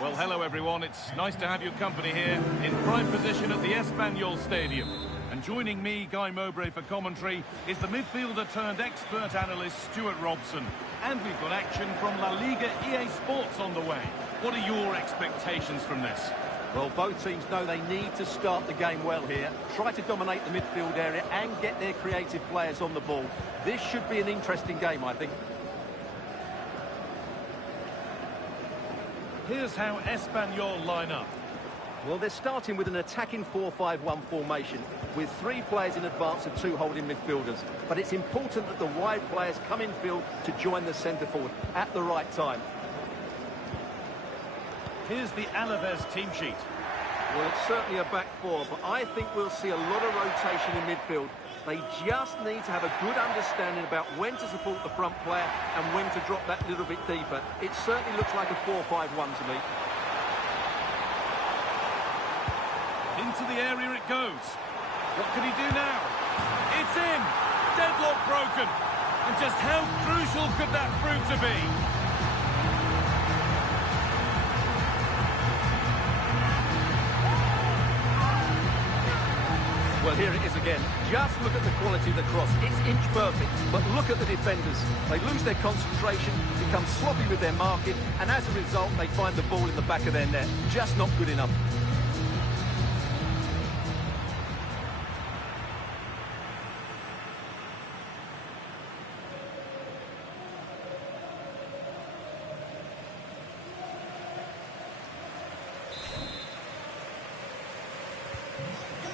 Well, hello everyone. It's nice to have your company here in prime position at the Espanyol Stadium. And joining me, Guy Mowbray, for commentary is the midfielder turned expert analyst Stuart Robson. And we've got action from La Liga EA Sports on the way. What are your expectations from this? Well, both teams know they need to start the game well here. Try to dominate the midfield area and get their creative players on the ball. This should be an interesting game, I think. Here's how Espanyol line up. Well, they're starting with an attacking 4-5-1 formation with 3 players in advance of 2 holding midfielders. But it's important that the wide players come in field to join the centre forward at the right time. Here's the Alavés team sheet. Well, it's certainly a back 4, but I think we'll see a lot of rotation in midfield. They just need to have a good understanding about when to support the front player and when to drop that little bit deeper. It certainly looks like a 4-5-1 to me. Into the area it goes. What can he do now? It's in! Deadlock broken! And just how crucial could that prove to be? Well, here it is again. Just look at the quality of the cross. It's inch perfect, but look at the defenders. They lose their concentration, become sloppy with their marking, and as a result, they find the ball in the back of their net. Just not good enough.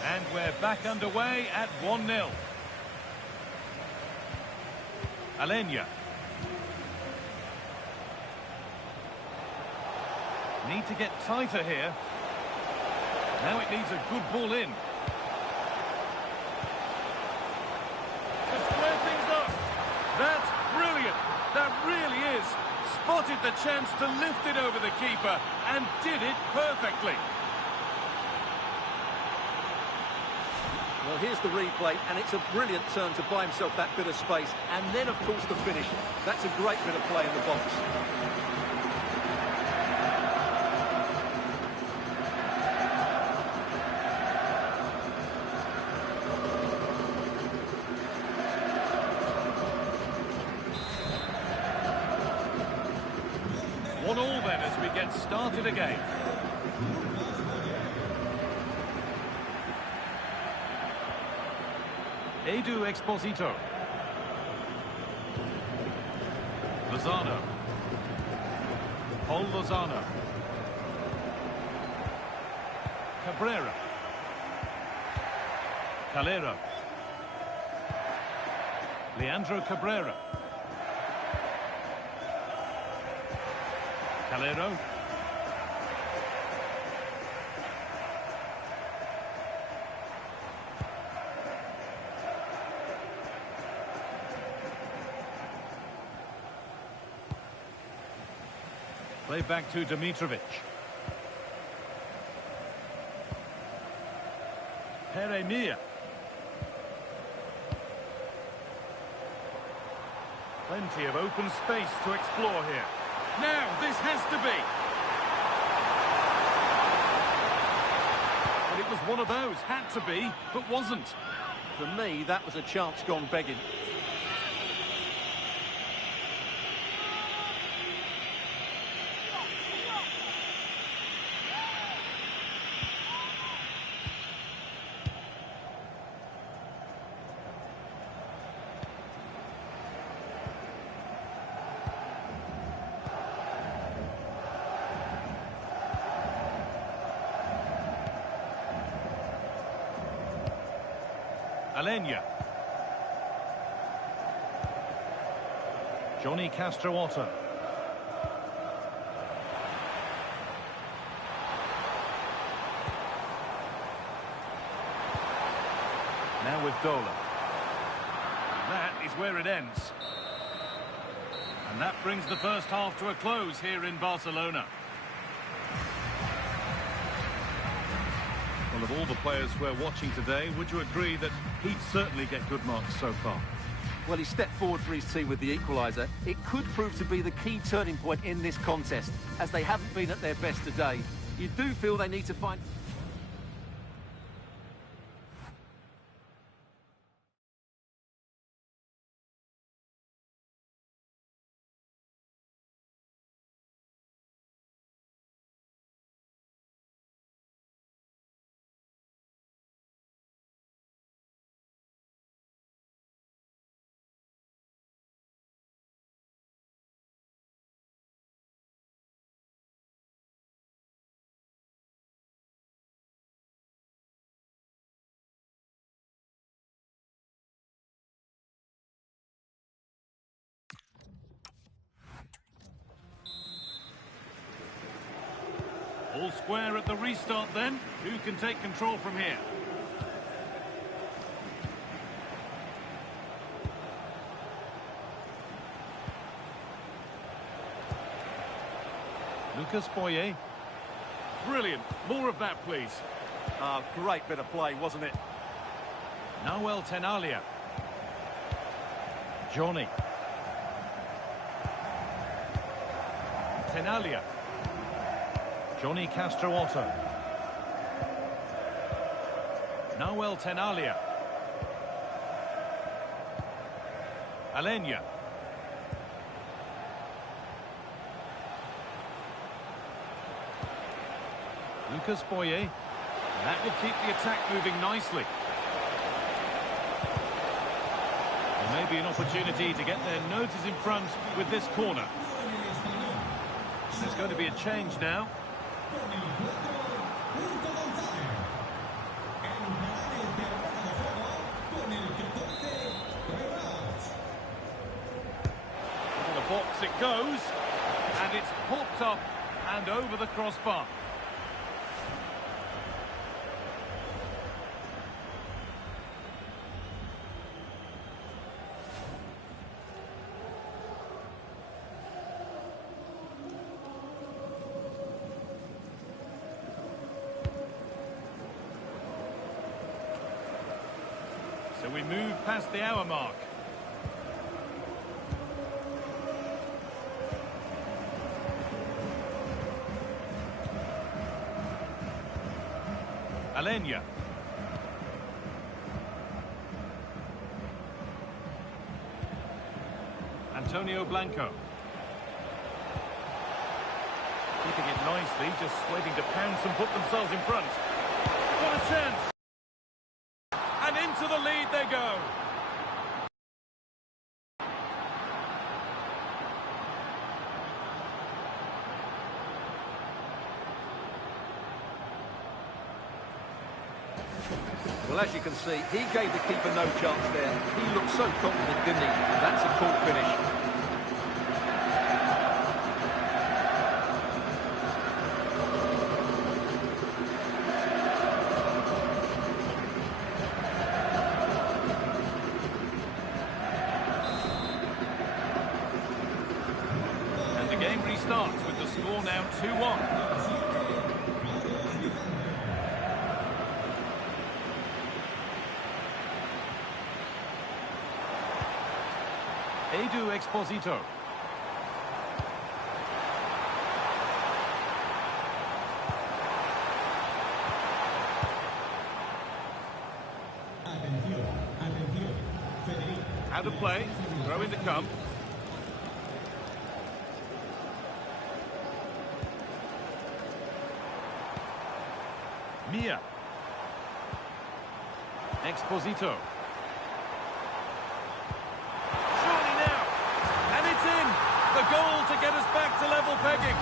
And we're back underway at 1-0. Alenya. Need to get tighter here. Now it needs a good ball in. To square things up. That's brilliant. That really is. Spotted the chance to lift it over the keeper and did it perfectly. Well, here's the replay, and it's a brilliant turn to buy himself that bit of space. And then, of course, the finish. That's a great bit of play in the box. One all then as we get started again. Edu Exposito. Lozano. Paul Lozano. Cabrera. Calero. Leandro Cabrera. Calero. Play back to Dimitrovic. Peremia. Plenty of open space to explore here. Now, this has to be. But it was one of those. Had to be, but wasn't. For me, that was a chance gone begging. Alenya. Johnny Castro-Otto. Now with Dola. That is where it ends. And that brings the first half to a close here in Barcelona. Well, of all the players we're watching today, would you agree that he'd certainly get good marks so far? Well, he stepped forward for his team with the equaliser. It could prove to be the key turning point in this contest, as they haven't been at their best today. You do feel they need to find... All square at the restart then. Who can take control from here? Lucas Boye. Brilliant. More of that, please. Great bit of play, wasn't it? Nahuel Tenalia. Johnny. Tenalia. Johnny Castro-Otto. Nahuel Tenalia. Alenia. Lucas Boye. That will keep the attack moving nicely. There may be an opportunity to get their noses in front with this corner. There's going to be a change now. Into the box it goes, and it's popped up and over the crossbar. So we move past the hour mark. Alenia. Antonio Blanco. Keeping it nicely, just waiting to pounce and put themselves in front. What a chance! And into the lead they go. Well, as you can see, he gave the keeper no chance there. He looked so confident, didn't he? That's a cool finish. And the game restarts with the score now 2-1. Edu Exposito. Out of play, throw in to come. Mia. Exposito. The goal to get us back to level pegging.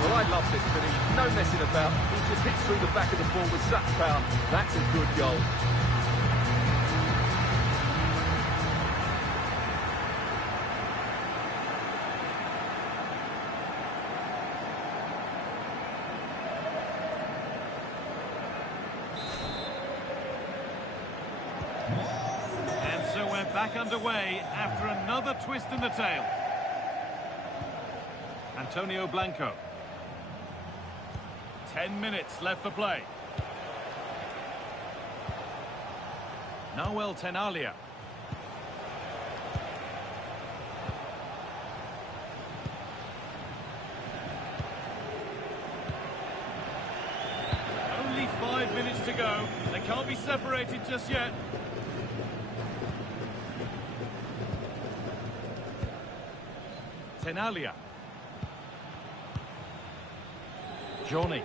Well, I love this finish. No messing about. He just hits through the back of the ball with such power. That's a good goal. back underway after another twist in the tail. Antonio Blanco. 10 minutes left for play. Nahuel Tenalia. Only 5 minutes to go. They can't be separated just yet. Tenalia. Johnny.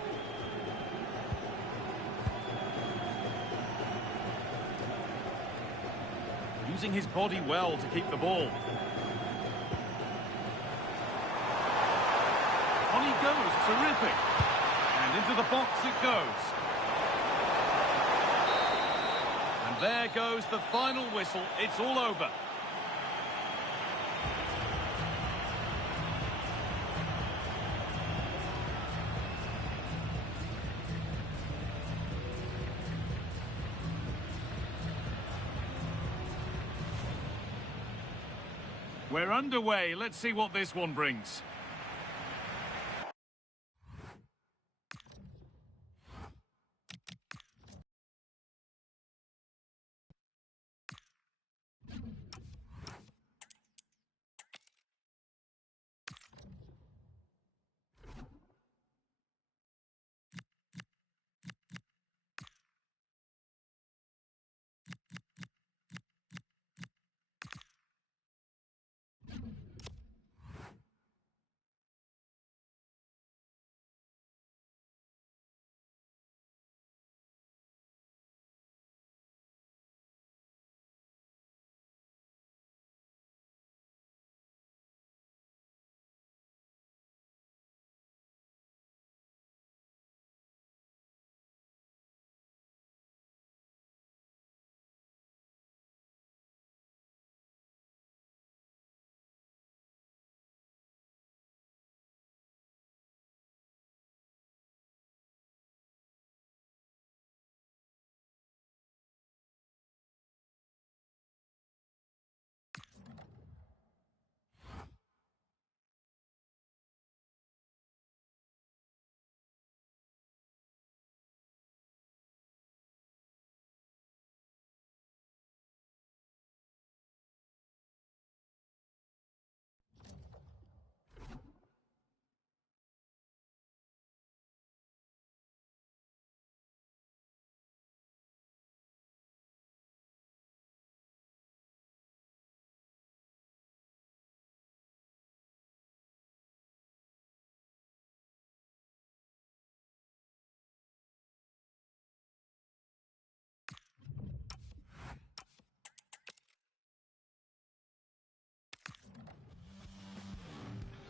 Using his body well to keep the ball. On he goes, terrific. And into the box it goes. And there goes the final whistle. It's all over. We're underway. Let's see what this one brings.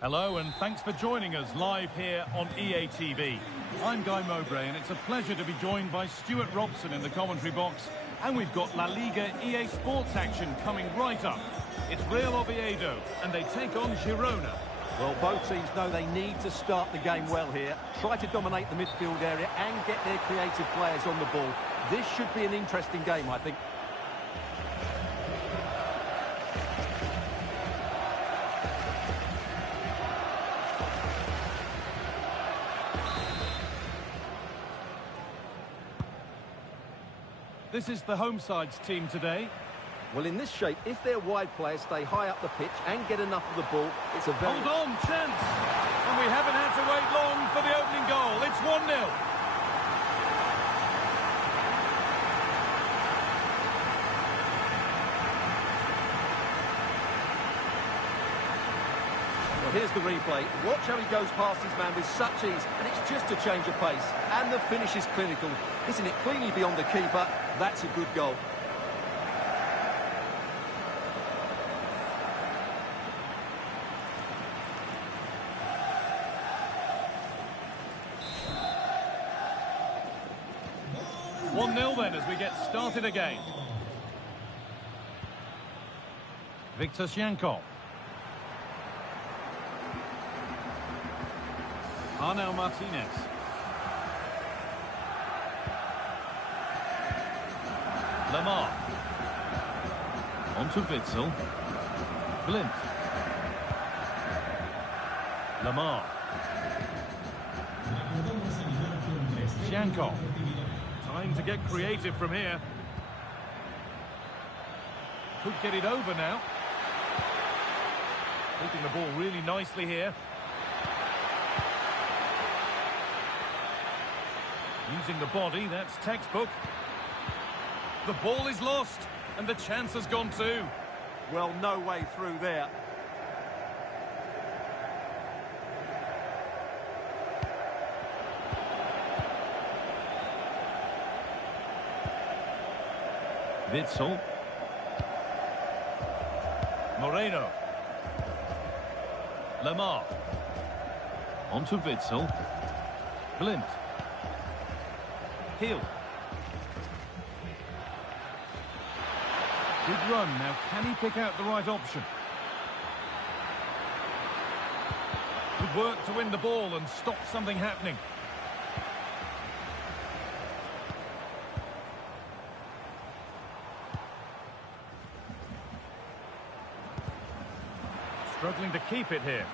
Hello and thanks for joining us live here on EA TV. I'm Guy Mowbray and it's a pleasure to be joined by Stuart Robson in the commentary box. And we've got La Liga EA Sports action coming right up. It's Real Oviedo and they take on Girona. Well, both teams know they need to start the game well here. Try to dominate the midfield area and get their creative players on the ball. This should be an interesting game, I think. This is the home side's team today. Well, in this shape, if their wide players stay high up the pitch and get enough of the ball, it's a very... Hold on, chance! And we haven't had to wait long for the opening goal. It's 1-0. Well, here's the replay. Watch how he goes past his man with such ease, and it's just a change of pace. And the finish is clinical. Hitting it cleanly beyond the keeper, that's a good goal. Then as we get started again. Victor Shankov. Arnel Martinez. Lamar. On to Witzel. Blind. Lamar. Shankov. Time to get creative from here. Could get it over now. Keeping the ball really nicely here. Using the body, that's textbook. The ball is lost, and the chance has gone too. Well, no way through there. Witzel. Moreno. Lamar. On to Witzel. Blind. Hill. Good run. Now, can he pick out the right option? Good work to win the ball and stop something happening. Struggling to keep it here.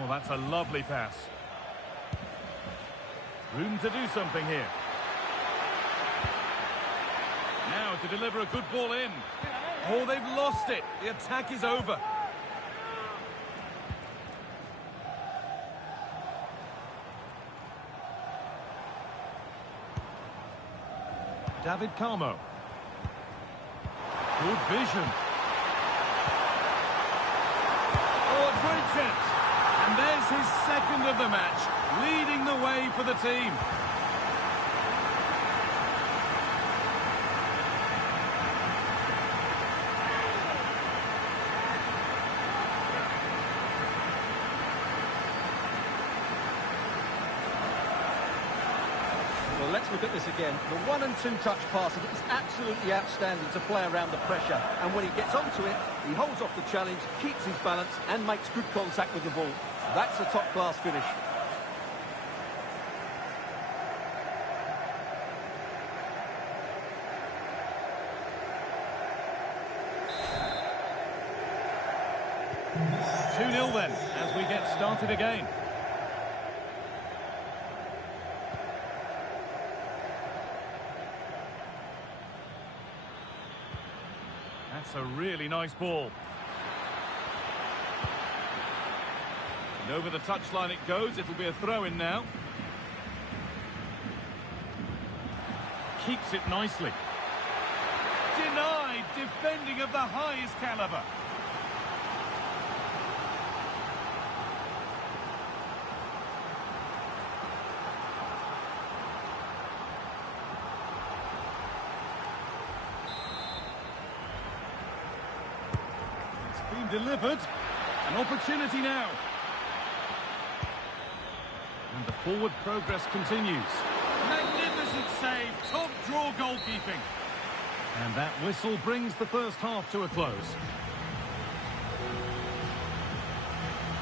Oh, that's a lovely pass. Room to do something here. Now to deliver a good ball in. Oh, they've lost it. The attack is over. David Carmo. Good vision. Oh, a great chance. And there's his second of the match, leading the way for the team. Well, let's look at this again. The 1- and 2-touch passing is absolutely outstanding to play around the pressure. And when he gets onto it, he holds off the challenge, keeps his balance, and makes good contact with the ball. That's a top-class finish. Two 2-0 then, as we get started again. That's a really nice ball. And over the touchline it goes. It'll be a throw-in now. Keeps it nicely. Denied. Defending of the highest caliber. It's been delivered. An opportunity now. And the forward progress continues. Magnificent save, top draw goalkeeping. And that whistle brings the first half to a close.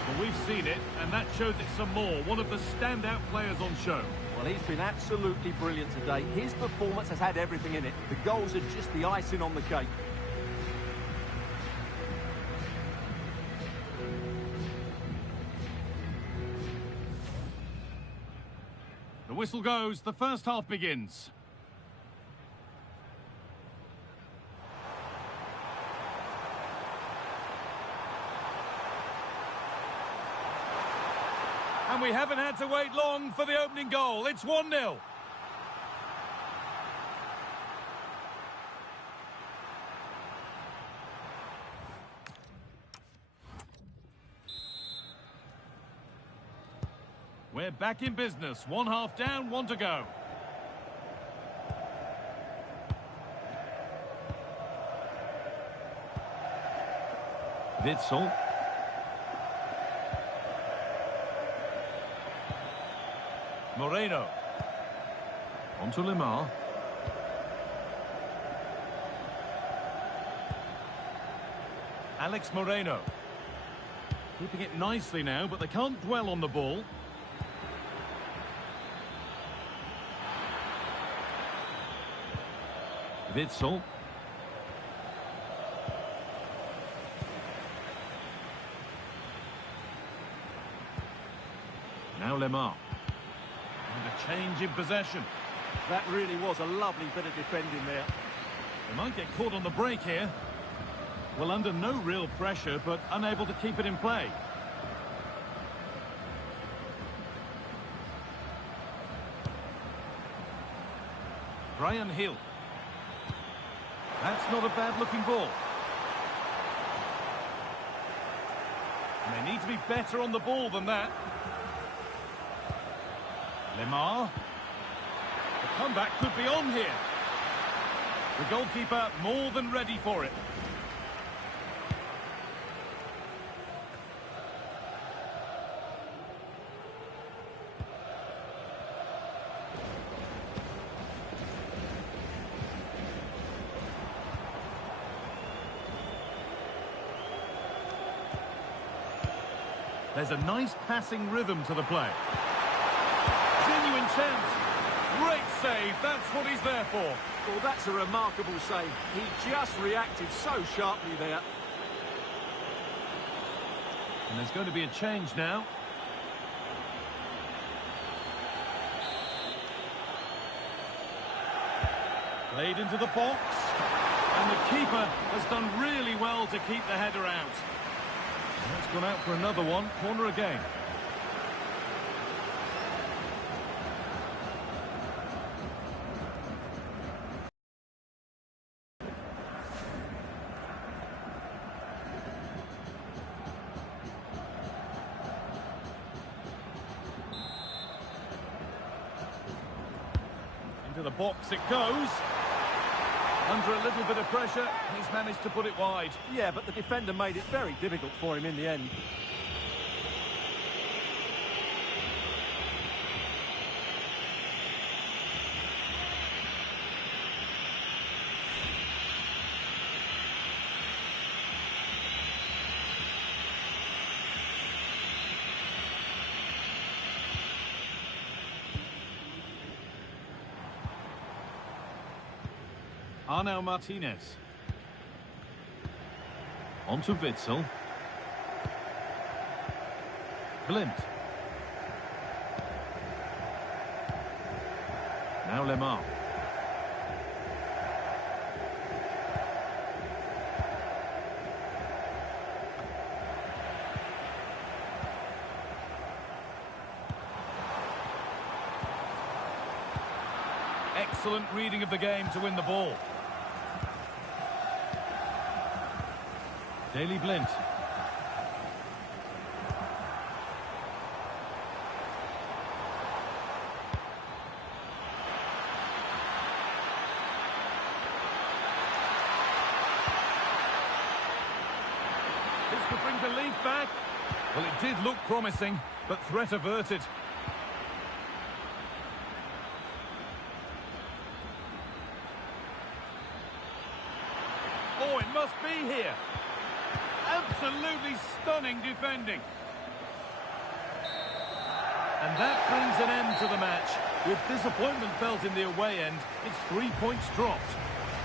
Well, we've seen it, and that shows it some more. One of the standout players on show. Well, he's been absolutely brilliant today. His performance has had everything in it. The goals are just the icing on the cake. The whistle goes, the first half begins. And we haven't had to wait long for the opening goal. It's 1-0. We're back in business. One half down, one to go. Witzel. Moreno. On to Lamar. Alex Moreno. Keeping it nicely now, but they can't dwell on the ball. Witsel. Now Lemar. And a change in possession. That really was a lovely bit of defending there. They might get caught on the break here. Well, under no real pressure, but unable to keep it in play. Brian Hill. That's not a bad-looking ball. And they need to be better on the ball than that. Lemar. The comeback could be on here. The goalkeeper more than ready for it. There's a nice passing rhythm to the play. Genuine chance. Great save. That's what he's there for. Well, that's a remarkable save. He just reacted so sharply there. And there's going to be a change now. Played into the box. And the keeper has done really well to keep the header out. That's gone out for another one. Corner again. Into the box it goes. Under a little bit of pressure, he's managed to put it wide. Yeah, but the defender made it very difficult for him in the end. Arnau Martinez. On to Witsel. Blind. Now Lemar. Excellent reading of the game to win the ball. Daley Blind. This could bring belief back. Well, it did look promising, but threat averted. Oh, it must be here. Absolutely stunning defending. And that brings an end to the match. With disappointment felt in the away end, it's 3 points dropped.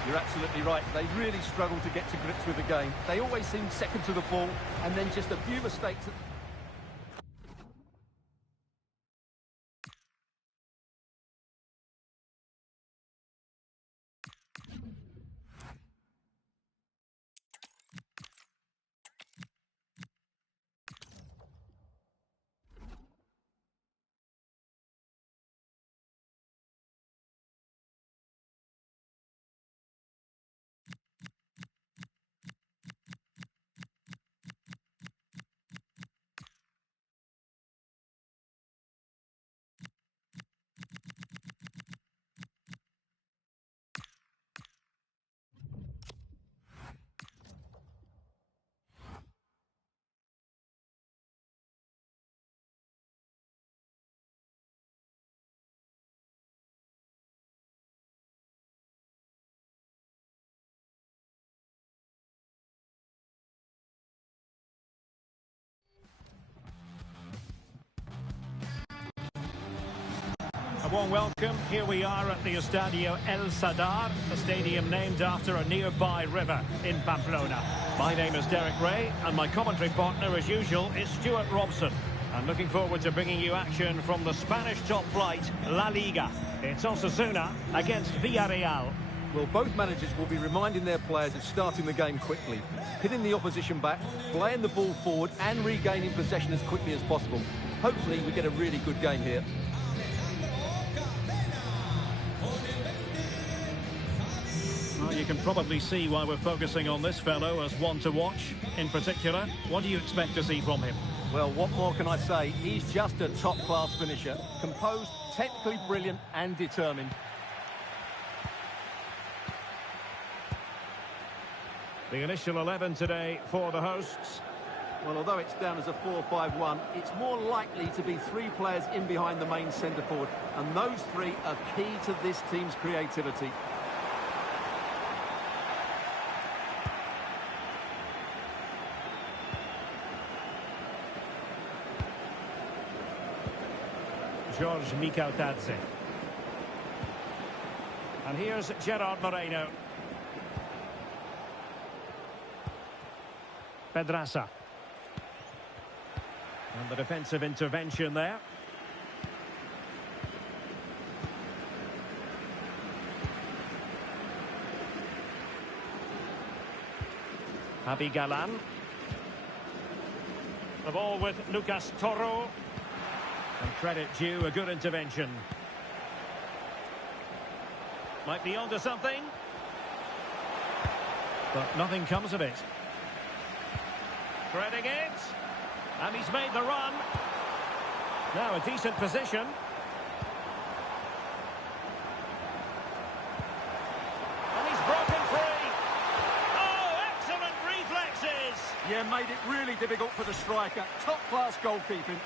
You're absolutely right. They really struggled to get to grips with the game. They always seemed second to the ball, and then just a few mistakes. warm welcome. Here we are at the Estadio El Sadar, a stadium named after a nearby river in Pamplona. My name is Derek Ray, and my commentary partner, as usual, is Stuart Robson. I'm looking forward to bringing you action from the Spanish top flight, La Liga. It's Osasuna against Villarreal. Well, both managers will be reminding their players of starting the game quickly, pinning the opposition back, playing the ball forward and regaining possession as quickly as possible. Hopefully we get a really good game here. Well, you can probably see why we're focusing on this fellow as one to watch. In particular, what do you expect to see from him? Well, what more can I say? He's just a top-class finisher. Composed, technically brilliant and determined. The initial 11 today for the hosts. Well, although it's down as a 4-5-1, it's more likely to be three players in behind the main centre forward. And those three are key to this team's creativity. George Mikautadze. And here's Gerard Moreno. Pedraza. And the defensive intervention there. Javi Galan. The ball with Lucas Toro. And credit due, a good intervention. Might be onto something. But nothing comes of it. Threading it. And he's made the run. Now a decent position. And he's broken free. Oh, excellent reflexes. Yeah, made it really difficult for the striker. Top-class goalkeeping.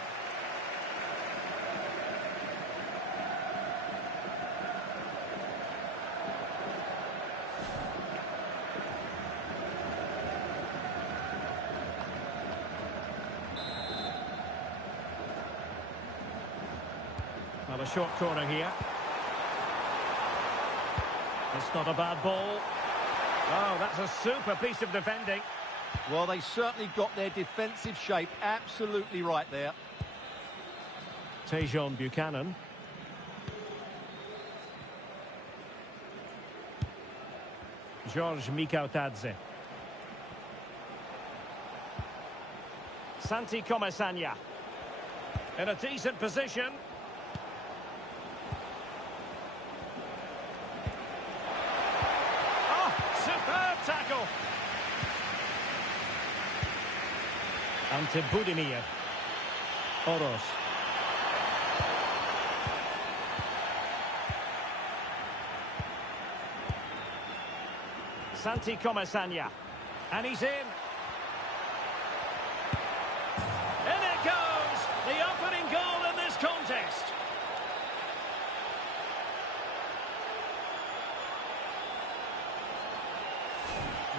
Well, a short corner here. It's not a bad ball. Oh, that's a super piece of defending. Well, they certainly got their defensive shape absolutely right there. Tejon Buchanan. George Mikautadze. Santi Comesanya. In a decent position. Superb tackle. Ante Budimir. Oros. Santi Comesanya. And he's in. In it goes. The opening goal in this contest.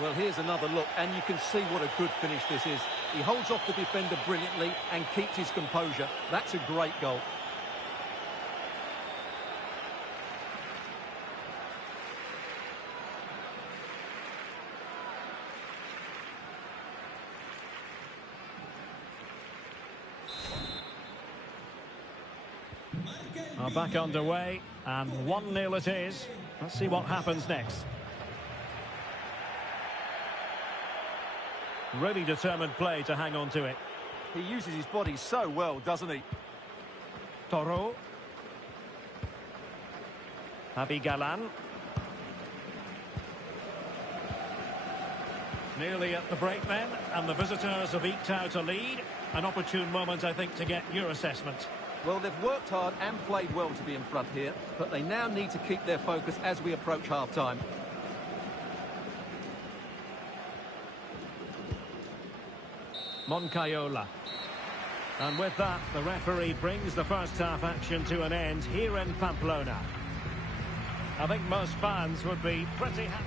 Well, here's another look, and you can see what a good finish this is. He holds off the defender brilliantly and keeps his composure. That's a great goal. Are back underway, and 1-0 it is. Let's see what happens next. Really determined play to hang on to it. He uses his body so well, doesn't he? Toro. Javi Galan. Nearly at the break then, and the visitors have eked out a lead. An opportune moment, I think, to get your assessment. Well, they've worked hard and played well to be in front here, but they now need to keep their focus as we approach half-time. Moncayola. And with that, the referee brings the first half action to an end here in Pamplona. I think most fans would be pretty happy.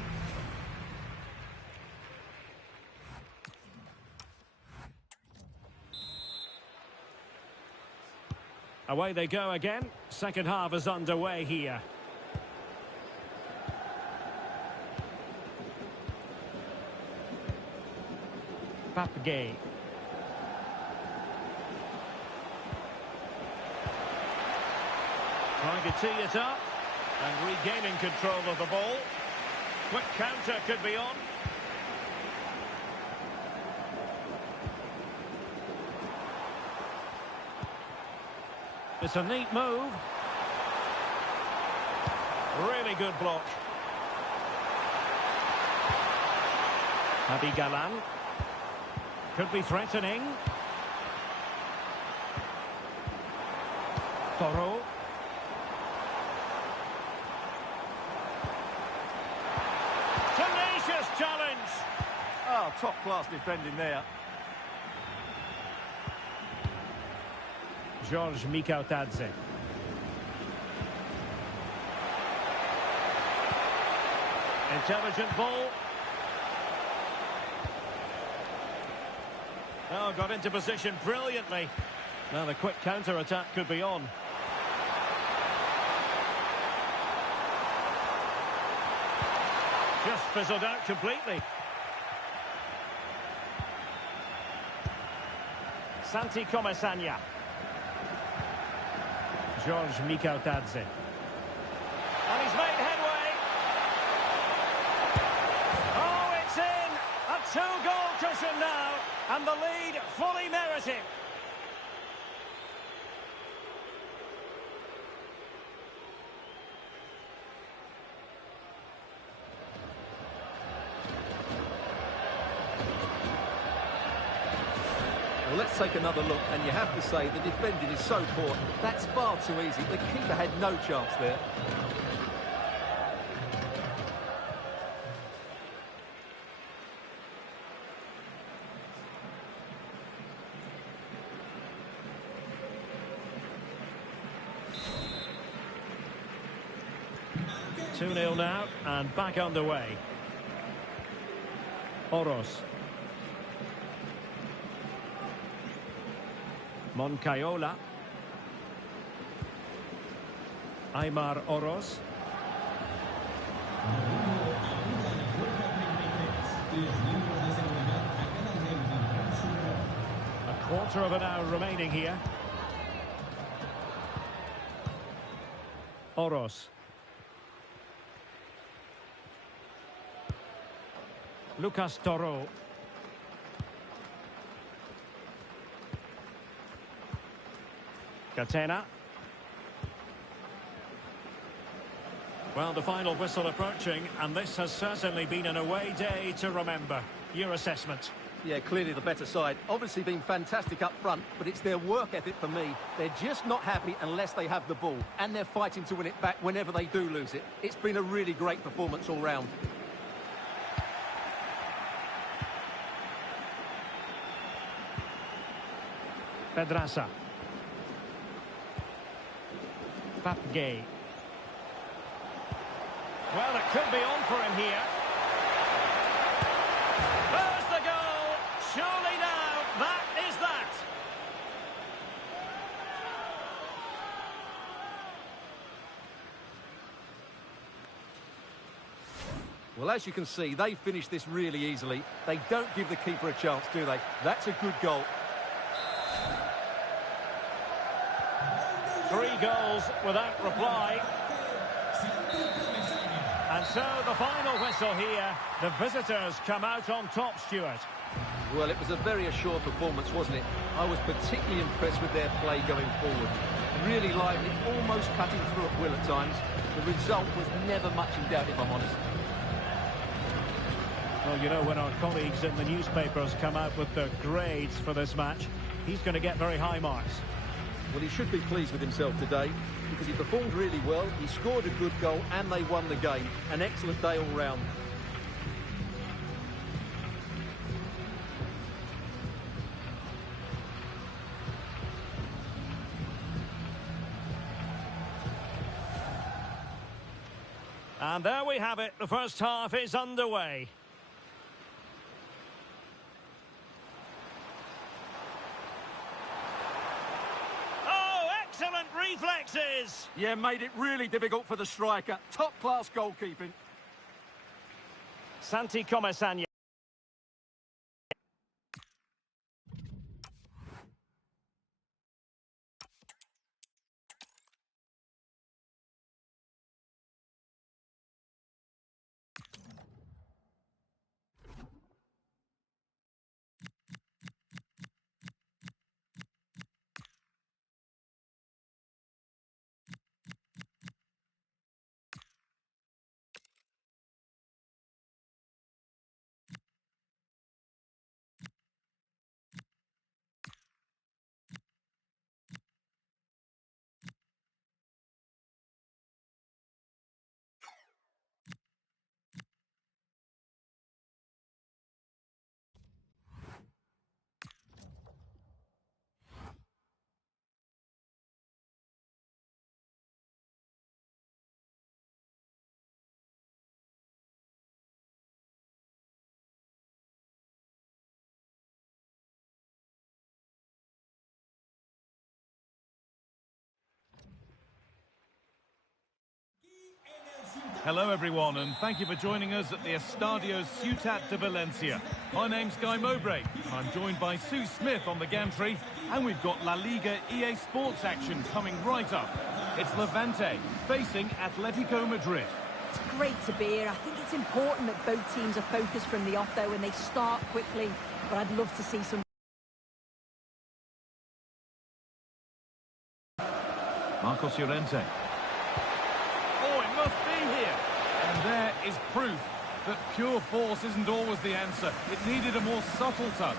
Away they go again. Second half is underway here. Papgay. Trying to tee it up and regaining control of the ball. Quick counter could be on. It's a neat move. Really good block. Adi Galan. Could be threatening. Toro. Tenacious challenge. Oh, top-class defending there. George Mikautadze. Intelligent ball. Oh, got into position brilliantly. Now the quick counter-attack could be on. Just fizzled out completely. Santi Comesanya. George Mikautadze. And he's made headway. Oh, it's in! A two-goal cushion now, and the lead fully merited. Well, let's take another look, and you have to say the defending is so poor. That's far too easy. The keeper had no chance there. Two 2-0 now, and back underway. Oros. Moncayola. Aymar Oros. A quarter of an hour remaining here. Oros. Lucas Toro. Catena. Well, the final whistle approaching, and this has certainly been an away day to remember. Your assessment? Yeah, clearly the better side. Obviously been fantastic up front, but it's their work ethic for me. They're just not happy unless they have the ball, and they're fighting to win it back whenever they do lose it. It's been a really great performance all round. Pedraza. Papgay. Well, it could be on for him here. There's the goal. Surely now, that is that. Well, as you can see, they finished this really easily. They don't give the keeper a chance, do they? That's a good goal. 3 goals without reply. And so the final whistle here. The visitors come out on top, Stuart. Well, it was a very assured performance, wasn't it? I was particularly impressed with their play going forward. Really lively, almost cutting through at will at times. The result was never much in doubt, if I'm honest. Well, you know, when our colleagues in the newspapers come out with their grades for this match, he's going to get very high marks. Well, he should be pleased with himself today because he performed really well, he scored a good goal and they won the game. An excellent day all round. And there we have it. The first half is underway. Excellent is. Yeah, made it really difficult for the striker. Top-class goalkeeping. Santi Comesaña. Hello everyone, and thank you for joining us at the Estadio Ciutat de Valencia. My name's Guy Mowbray, and I'm joined by Sue Smith on the gantry, and we've got La Liga EA Sports action coming right up. It's Levante facing Atlético Madrid. It's great to be here. I think it's important that both teams are focused from the off though, and they start quickly, but I'd love to see some... Marcos Llorente. Oh, it must be here. And there is proof that pure force isn't always the answer. It needed a more subtle touch.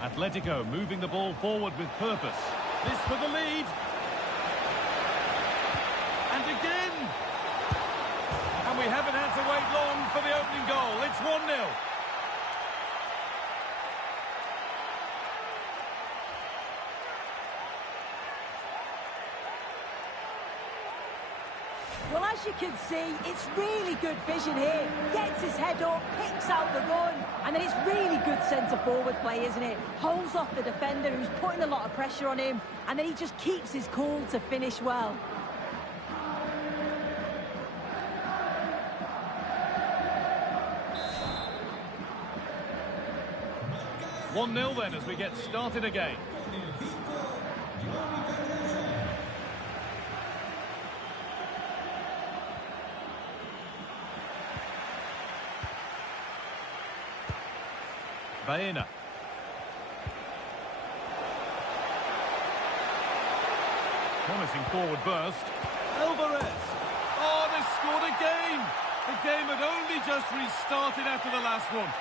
Atlético moving the ball forward with purpose. This for the lead. And again. And we haven't had to wait long for the opening goal. It's 1-0. Well, as you can see, it's really good vision here. Gets his head up, picks out the run, and then it's really good centre-forward play, isn't it? Holds off the defender who's putting a lot of pressure on him, and then he just keeps his cool to finish well. One 1-0 then as we get started again. Baena. Promising forward burst. Alvarez. Oh, they scored again. The game had only just restarted after the last one.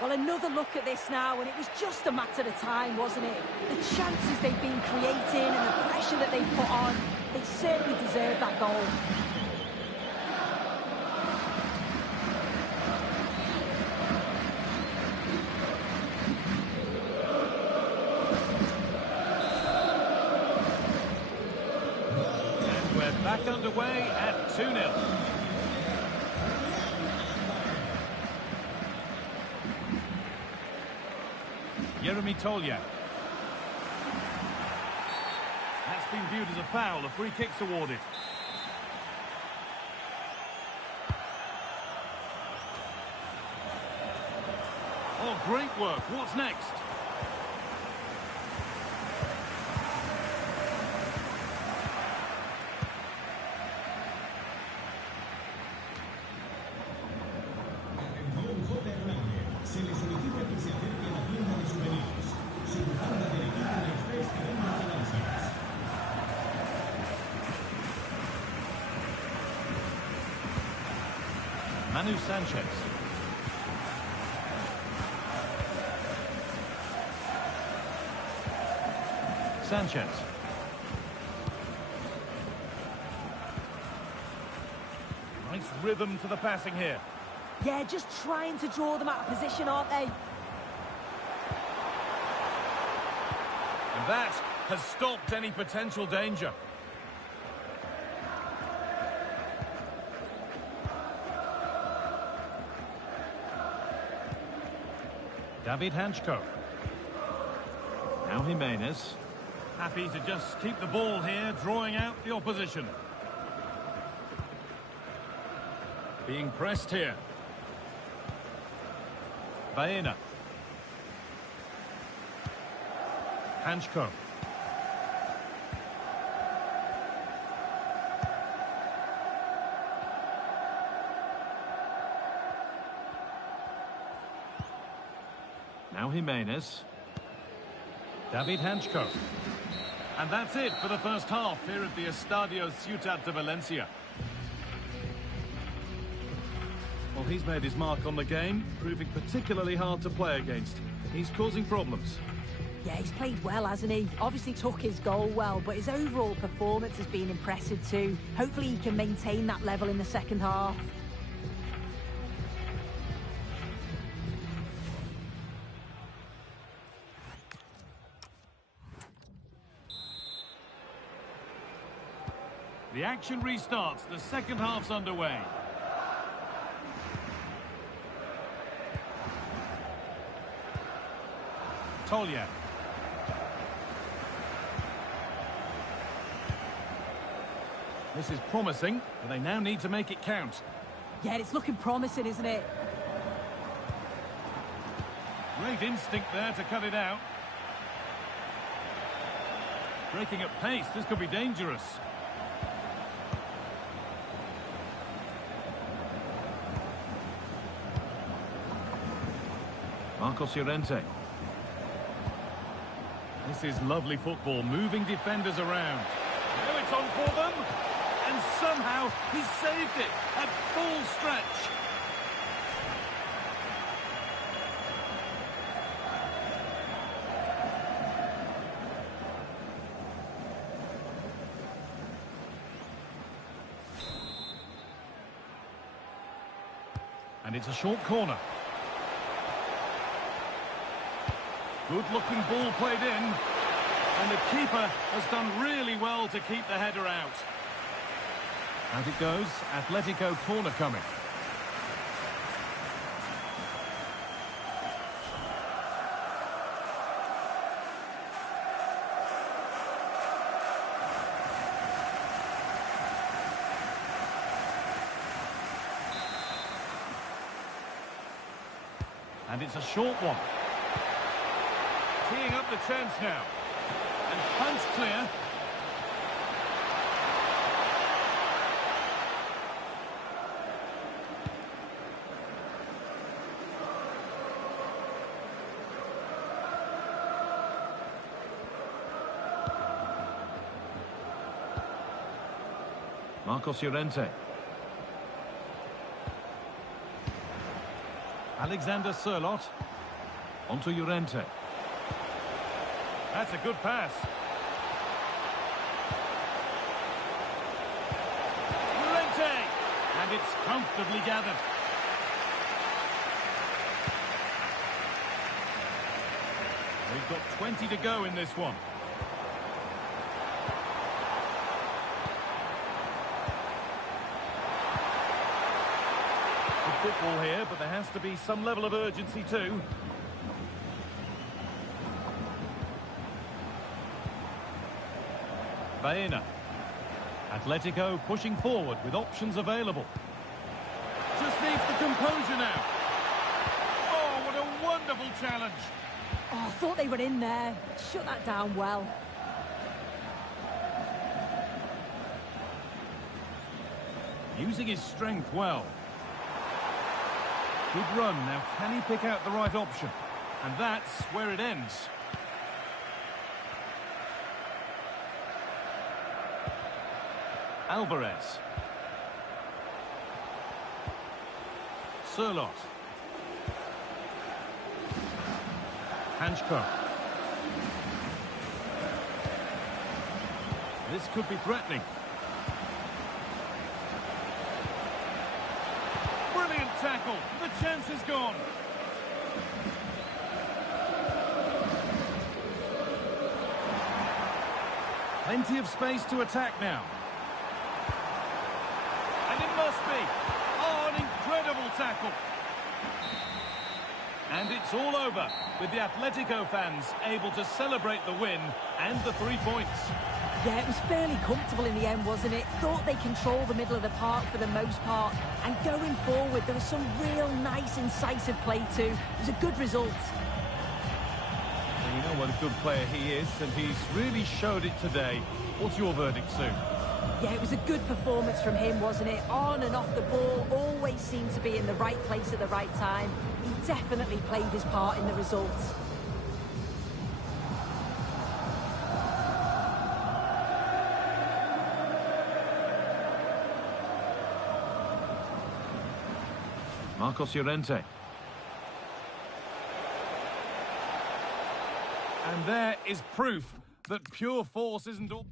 Well, another look at this now, and it was just a matter of time, wasn't it? The chances they've been creating and the pressure that they've put on, they certainly deserve that goal. Back underway at 2-0. Jeremy Tolja. That's been viewed as a foul. A free kick's awarded. Oh, great work. What's next? Manu Sanchez. Sanchez. Nice rhythm to the passing here. Yeah, just trying to draw them out of position, aren't they? And that has stopped any potential danger. David Hanchko. Now Jimenez. Happy to just keep the ball here, drawing out the opposition. Being pressed here. Baena. Hanchko. Now Jimenez. David Hanchko. And that's it for the first half here at the Estadio Ciutat de Valencia. Well, he's made his mark on the game, proving particularly hard to play against. He's causing problems. Yeah, he's played well, hasn't he? Obviously took his goal well, but his overall performance has been impressive too. Hopefully he can maintain that level in the second half. The action restarts. The second half's underway. Tolya. This is promising, but they now need to make it count. Yeah, it's looking promising, isn't it? Great instinct there to cut it out. Breaking at pace, this could be dangerous. Marcos Llorente. This is lovely football, moving defenders around. Now it's on for them. And somehow he's saved it at full stretch. And it's a short corner. Good-looking ball played in. And the keeper has done really well to keep the header out. Out it goes. Atletico corner coming. And it's a short one. Teeing up the chance now. And punch clear. Marcos Llorente. Alexander Sørloth. Onto Llorente. That's a good pass. Llorente! And it's comfortably gathered. We've got 20 to go in this one. Good football here, but there has to be some level of urgency too. Baena. Atletico pushing forward with options available. Just needs the composure now. Oh, what a wonderful challenge. Oh, I thought they were in there. Shut that down well. Using his strength well. Good run. Now, can he pick out the right option? And that's where it ends. Alvarez. Sørloth. Hanchko. This could be threatening. Brilliant tackle. The chance is gone. Plenty of space to attack now. And it must be. Oh, an incredible tackle. And it's all over, with the Atlético fans able to celebrate the win and the 3 points. Yeah, it was fairly comfortable in the end, wasn't it? Thought they controlled the middle of the park for the most part. And going forward, there was some real nice, incisive play too. It was a good result. Well, we know what a good player he is, and he's really showed it today. What's your verdict, Sue? Yeah, it was a good performance from him, wasn't it? On and off the ball, always seemed to be in the right place at the right time. He definitely played his part in the results. Marcos Llorente. And there is proof that pure force isn't all...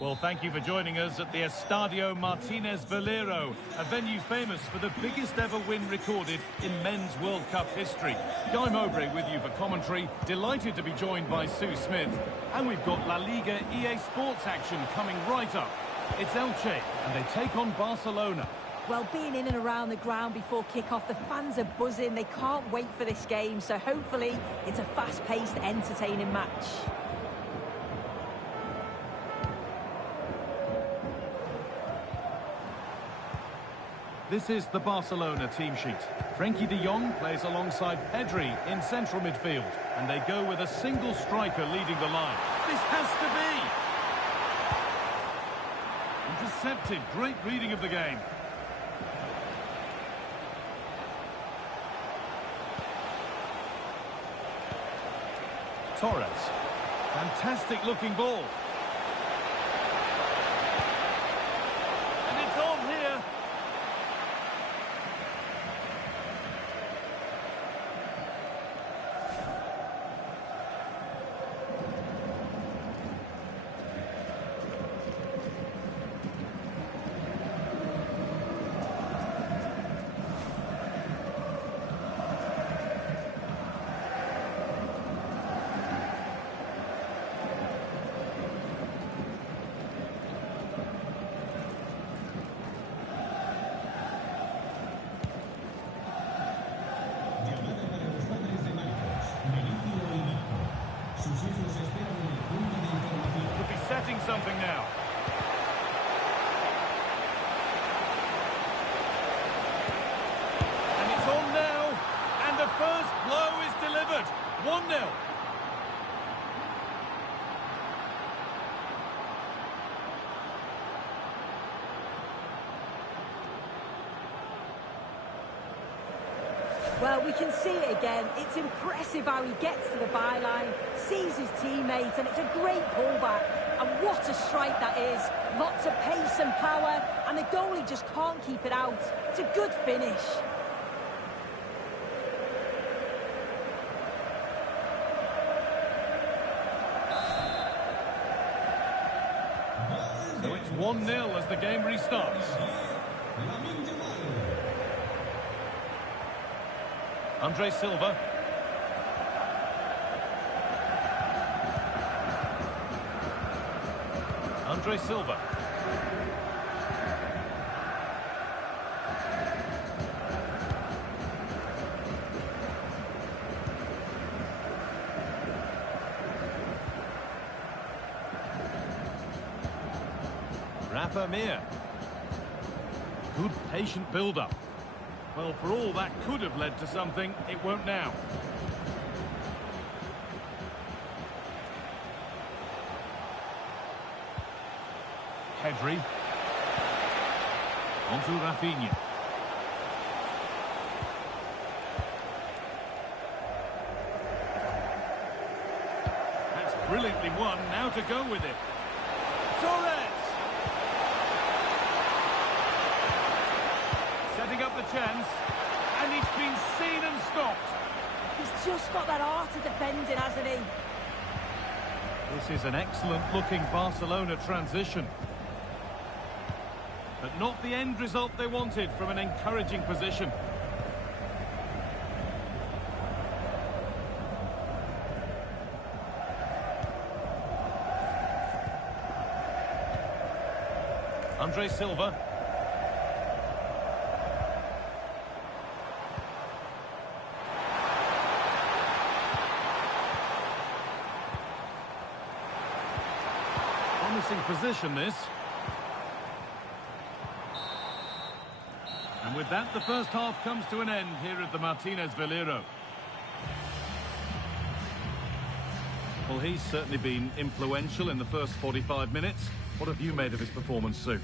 Well, thank you for joining us at the Estadio Martínez Valero, a venue famous for the biggest ever win recorded in men's World Cup history. Guy Mowbray with you for commentary, delighted to be joined by Sue Smith. And we've got La Liga EA Sports action coming right up. It's Elche, and they take on Barcelona. Well, being in and around the ground before kick-off, the fans are buzzing. They can't wait for this game, so hopefully it's a fast-paced, entertaining match. This is the Barcelona team sheet. Frenkie de Jong plays alongside Pedri in central midfield, and they go with a single striker leading the line. This has to be! Intercepted, great reading of the game. Torres, fantastic looking ball. And it's on here. Setting something now. And it's on now. And the first blow is delivered. 1-0. Well, we can see it again. It's impressive how he gets to the byline, sees his teammates, and it's a great pullback. And what a strike that is. Lots of pace and power, and the goalie just can't keep it out. It's a good finish. So it's 1-0 as the game restarts. Andre Silva. Andre Silva. Rafa Mir. Good patient build-up. Well, for all that could have led to something, it won't now. Pedri. Onto Rafinha. That's brilliantly won. Now to go with it. Torres. Setting up the chance. And he's been seen and stopped. He's just got that art of defending, hasn't he? This is an excellent-looking Barcelona transition. But not the end result they wanted from an encouraging position. Andre Silva. Promising position, this. And with that, the first half comes to an end here at the Martínez Valero. Well, he's certainly been influential in the first 45 minutes. What have you made of his performance, Sue?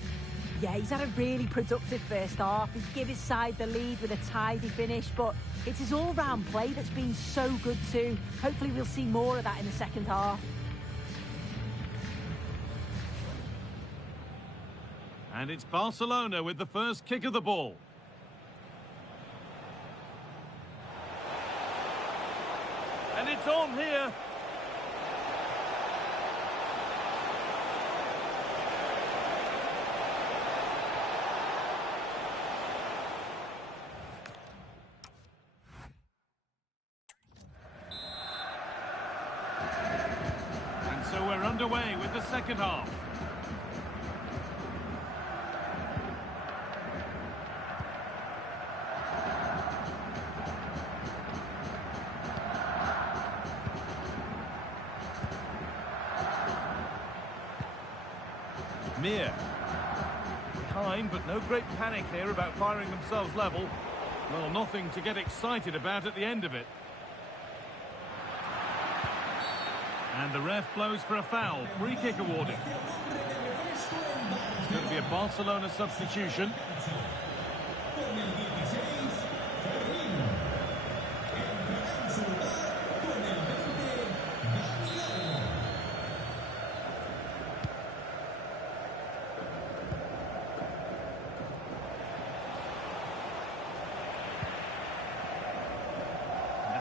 Yeah, he's had a really productive first half. He's given his side the lead with a tidy finish, but it's his all-round play that's been so good too. Hopefully we'll see more of that in the second half. And it's Barcelona with the first kick of the ball. And it's on here. And so we're underway with the second half. Mir. Behind, but no great panic here about firing themselves level. Well, nothing to get excited about at the end of it. And the ref blows for a foul. Free kick awarded. It's going to be a Barcelona substitution.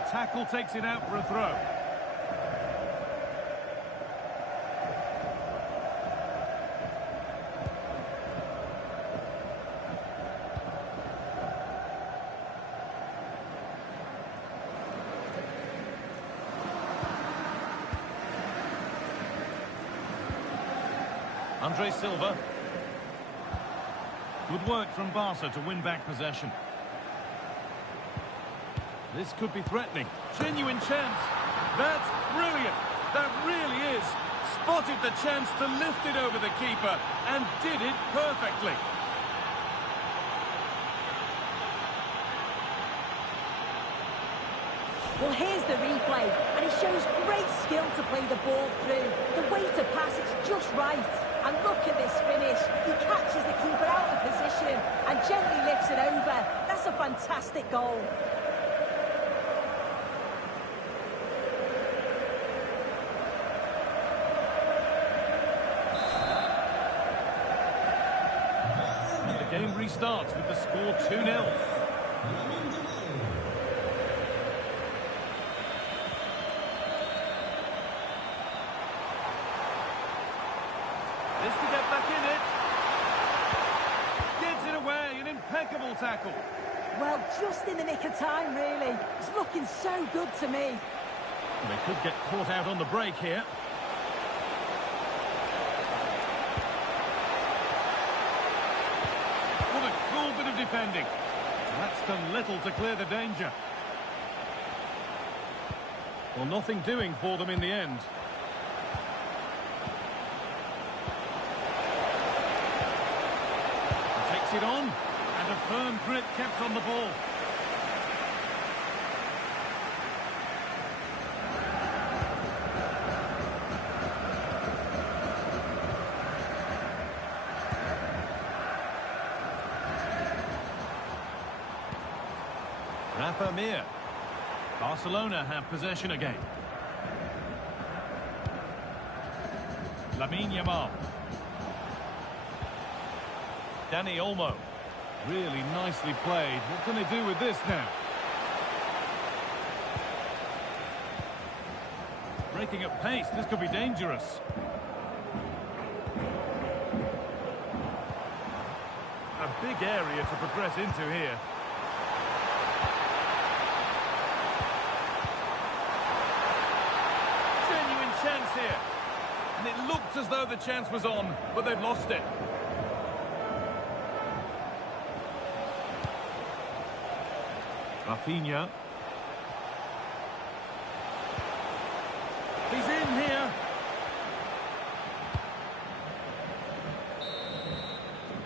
Tackle takes it out for a throw. Andre Silva. Good work from Barca to win back possession. This could be threatening. Genuine chance. That's brilliant. That really is. Spotted the chance to lift it over the keeper and did it perfectly. Well, here's the replay, and it shows great skill to play the ball through. The way to pass is just right. And look at this finish. He catches the keeper out of position and gently lifts it over. That's a fantastic goal. Game restarts with the score 2-0. This to get back in it. Gets it away, an impeccable tackle. Well, just in the nick of time, really. It's looking so good to me. They could get caught out on the break here. Bit of defending. That's done little to clear the danger. Well, nothing doing for them in the end. Gets it on, and a firm grip kept on the ball. Rafa Mir. Barcelona have possession again. Lamine Yamal. Dani Olmo. Really nicely played. What can they do with this now? Breaking at pace. This could be dangerous. A big area to progress into here. Genuine chance here. And it looked as though the chance was on, but they've lost it. Rafinha. He's in here.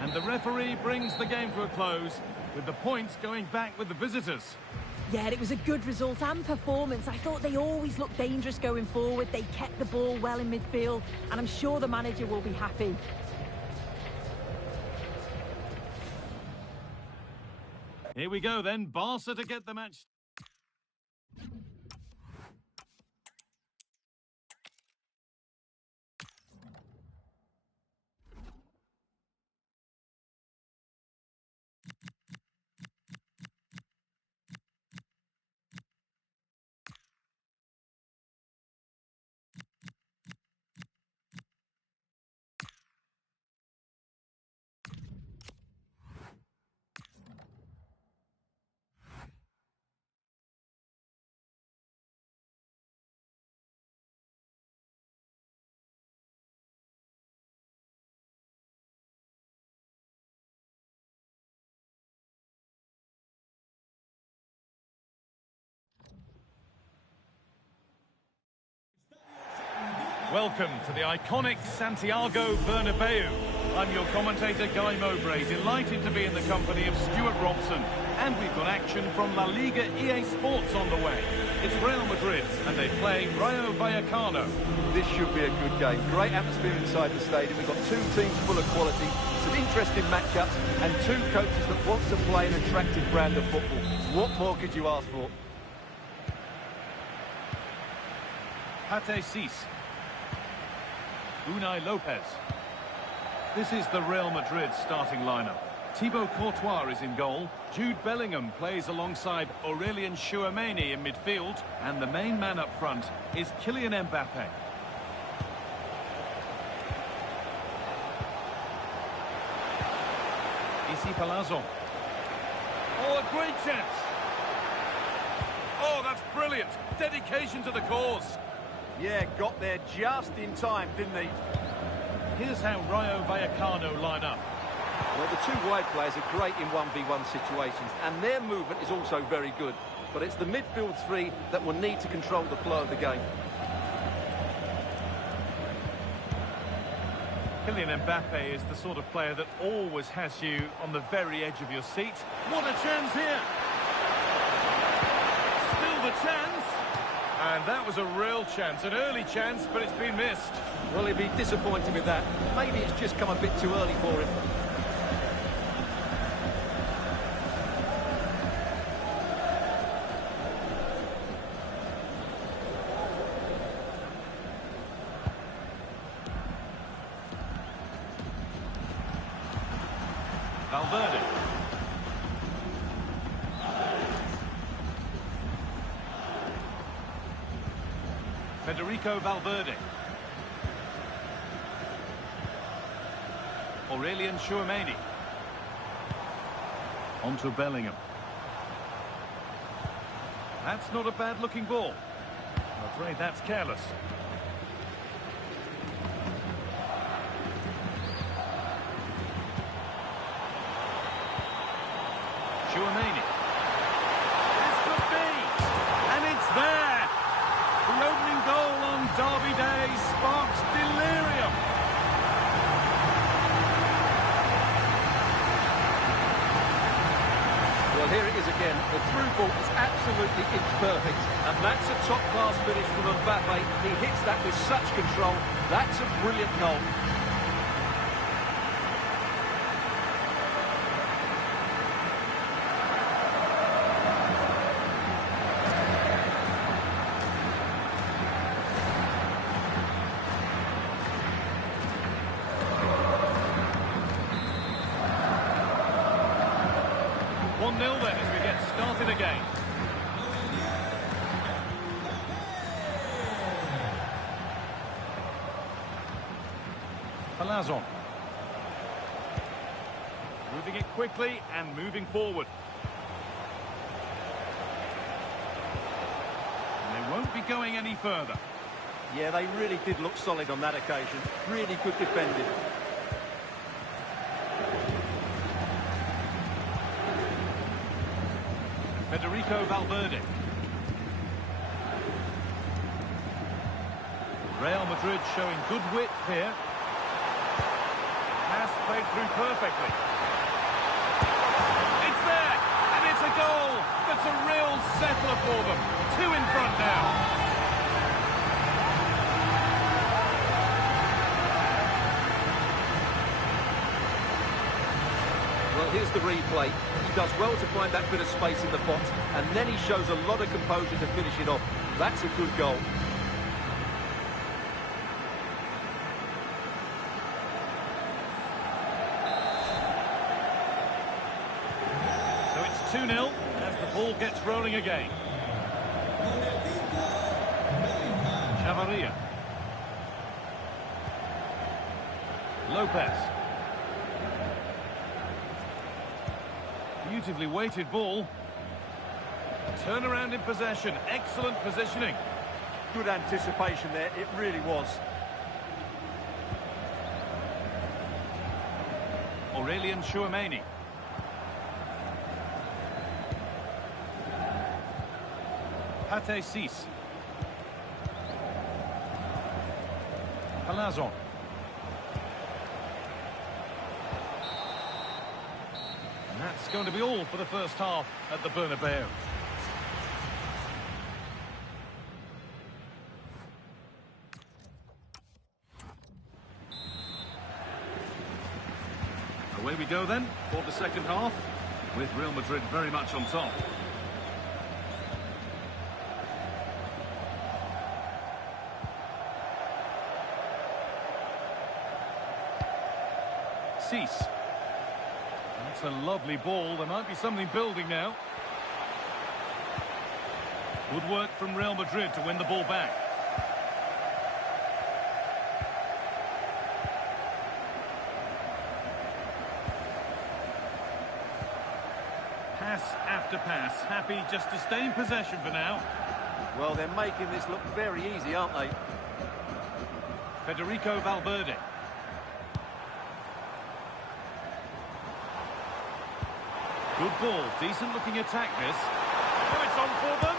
And the referee brings the game to a close, with the points going back with the visitors. Yeah, it was a good result and performance. I thought they always looked dangerous going forward. They kept the ball well in midfield, and I'm sure the manager will be happy. Here we go then, Barca to get the match. Welcome to the iconic Santiago Bernabeu. I'm your commentator, Guy Mowbray, delighted to be in the company of Stuart Robson. And we've got action from La Liga EA Sports on the way. It's Real Madrid, and they play Rayo Vallecano. This should be a good game. Great atmosphere inside the stadium. We've got two teams full of quality, some interesting matchups, and two coaches that want to play an attractive brand of football. What more could you ask for? Pate Cis. Unai Lopez. This is the Real Madrid starting lineup. Thibaut Courtois is in goal. Jude Bellingham plays alongside Aurelien Tchouameni in midfield. And the main man up front is Kylian Mbappe. Issy Palazzo. Oh, a great chance. Oh, that's brilliant. Dedication to the cause. Yeah, got there just in time, didn't he? Here's how Rayo Vallecano line up. Well, the two wide players are great in 1v1 situations, and their movement is also very good. But it's the midfield three that will need to control the flow of the game. Kylian Mbappe is the sort of player that always has you on the very edge of your seat. What a chance here! Still the chance! And that was a real chance, an early chance, but it's been missed. Well, he'll be disappointed with that. Maybe it's just come a bit too early for him. Valverde. Federico Valverde. Aurelien Tchouameni. On to Bellingham. That's not a bad-looking ball. I'm afraid that's careless. Tchouameni. This could be. And it's there. The opening goal on Derby Day sparks delirium. Well, here it is again. The through ball is absolutely inch perfect. And that's a top-class finish from Mbappe. He hits that with such control. That's a brilliant goal. Then as we get started again. Palazon. Moving it quickly and moving forward. And they won't be going any further. Yeah, they really did look solid on that occasion. Really good defending. Federico Valverde. Real Madrid showing good width here. Pass played through perfectly. It's there, and it's a goal. That's a real settler for them. 2 in front now. Well, here's the replay. He does well to find that bit of space in the box, and then he shows a lot of composure to finish it off. That's a good goal. So it's 2-0 as the ball gets rolling again. Chavarria. Lopez. Beautifully weighted ball. Turnaround in possession. Excellent positioning. Good anticipation there. It really was. Aurelien Chouameni. Pate Cis. Palazon. That's going to be all for the first half at the Bernabeu. Away we go then for the second half, with Real Madrid very much on top. Cis. That's a lovely ball. There might be something building now. Good work from Real Madrid to win the ball back. Pass after pass. Happy just to stay in possession for now. Well, they're making this look very easy, aren't they? Federico Valverde. Good ball, decent looking attack this. Oh, it's on for them.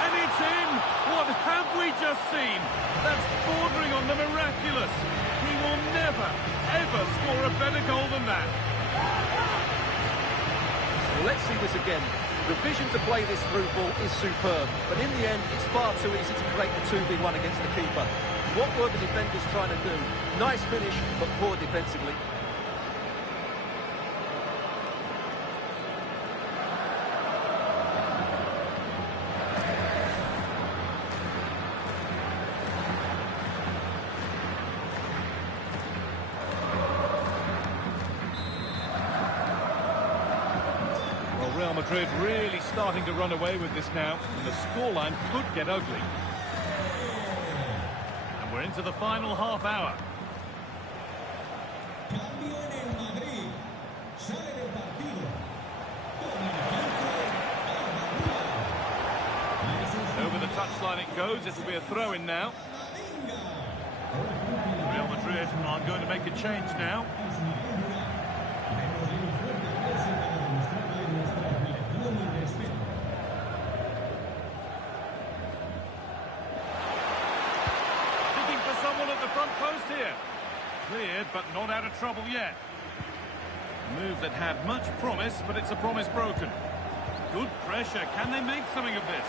And it's in. What have we just seen? That's bordering on the miraculous. He will never, ever score a better goal than that. Well, let's see this again. The vision to play this through ball is superb, but in the end, it's far too easy to create the 2v1 against the keeper. What were the defenders trying to do? Nice finish, but poor defensively. Real Madrid really starting to run away with this now, and the scoreline could get ugly. And we're into the final half hour. Over the touchline it goes. It'll be a throw-in now. Real Madrid are going to make a change now. Cleared, but not out of trouble yet. A move that had much promise, but it's a promise broken. Good pressure. Can they make something of this?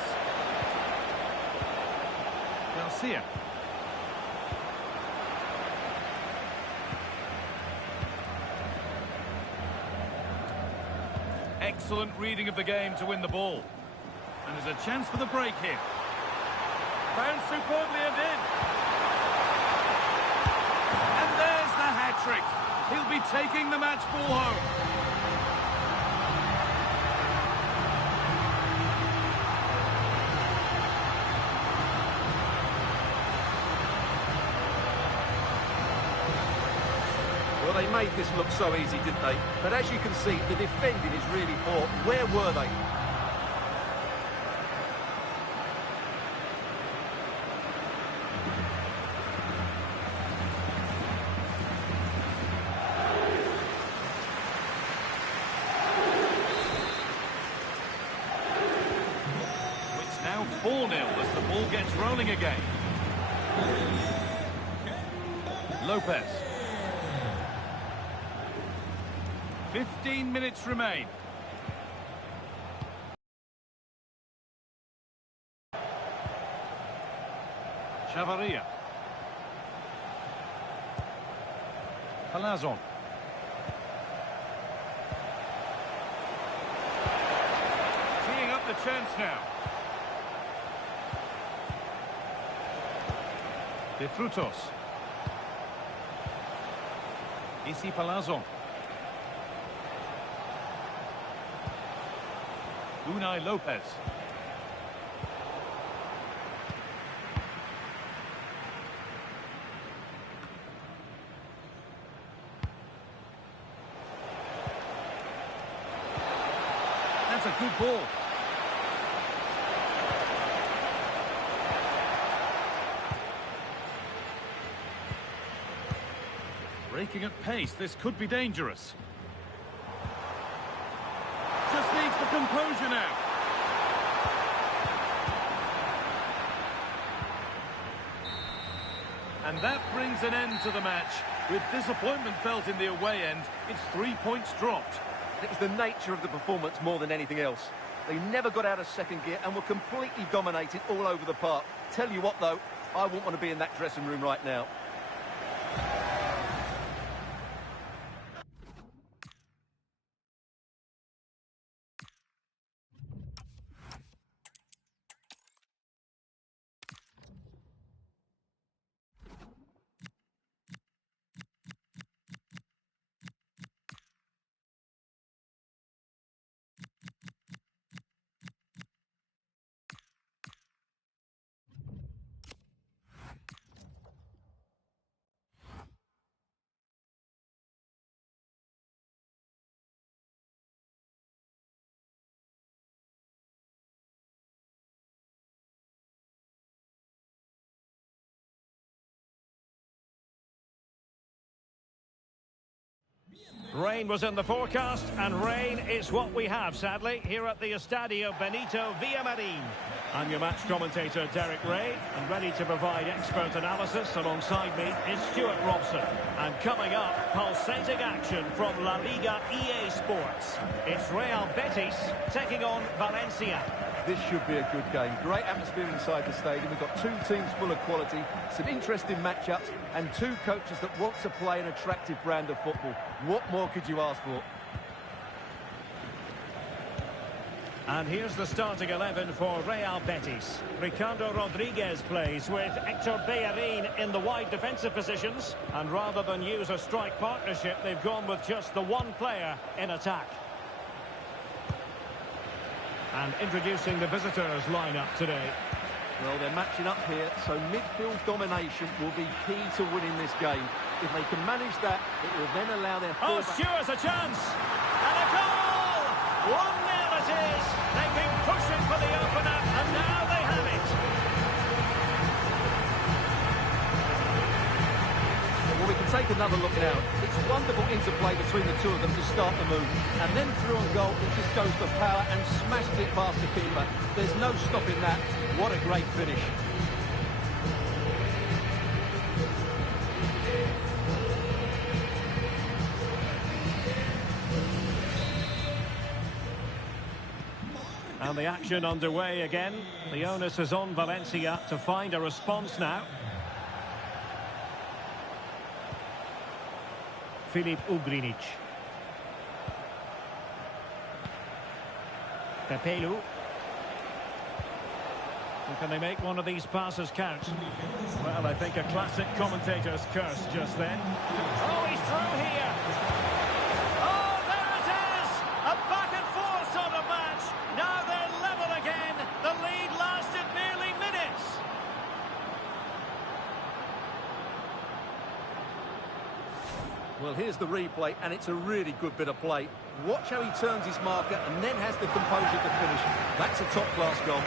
Garcia. Excellent reading of the game to win the ball. And there's a chance for the break here. Found superbly and in. And there's the hat-trick. He'll be taking the match ball home. Well, they made this look so easy, didn't they? But as you can see, the defending is really poor. Where were they? It's now 4-0 as the ball gets rolling again. Lopez. 15 minutes remain. Chavarria. Palazon. Teeing up the chance now. De Frutos. Isi Palazon. Unai Lopez. That's a good ball. Breaking at pace, this could be dangerous. Just needs the composure now. And that brings an end to the match. With disappointment felt in the away end, it's 3 points dropped. It was the nature of the performance more than anything else. They never got out of second gear and were completely dominated all over the park. Tell you what, though, I wouldn't want to be in that dressing room right now. Rain was in the forecast, and rain is what we have, sadly, here at the Estadio Benito Villamarín. I'm your match commentator, Derek Ray, and ready to provide expert analysis alongside me is Stuart Robson. And coming up, pulsating action from La Liga EA Sports. It's Real Betis taking on Valencia. This should be a good game. Great atmosphere inside the stadium. We've got two teams full of quality, some interesting matchups, and two coaches that want to play an attractive brand of football. What more could you ask for? And here's the starting 11 for Real Betis. Ricardo Rodriguez plays with Hector Bellerin in the wide defensive positions. And rather than use a strike partnership, they've gone with just the one player in attack. And introducing the visitors lineup today. Well, they're matching up here, so midfield domination will be key to winning this game. If they can manage that, it will then allow their Oh, fullback... Stewart's a chance! And a goal! 1-0 it is! They've been pushing for the opener, and now they have it! Well, we can take another look now. It's wonderful interplay between the two of them to start the move. And then through on goal, it just goes for power and smashes it past the keeper. There's no stopping that. What a great finish. And the action underway again. The onus is on Valencia to find a response now. Filip Ugrinic. Pepelu. And can they make one of these passes count? Well, I think a classic commentator's curse just then. Oh, he's through here. Oh, there it is! A back-and-forth sort of match. Now they're level again. The lead lasted merely minutes. Well, here's the replay, and it's a really good bit of play. Watch how he turns his marker and then has the composure to finish. That's a top-class goal.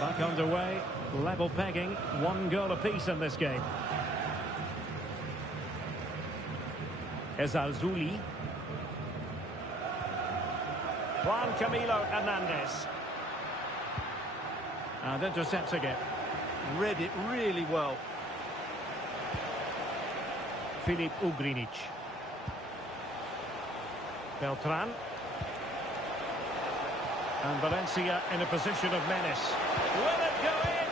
Back underway, level pegging, 1 goal apiece in this game. Ezalzouli. Juan Camilo Hernandez. And intercepting it. Read it really well. Filip Ugrinic. Beltran. And Valencia in a position of menace. Will it go in?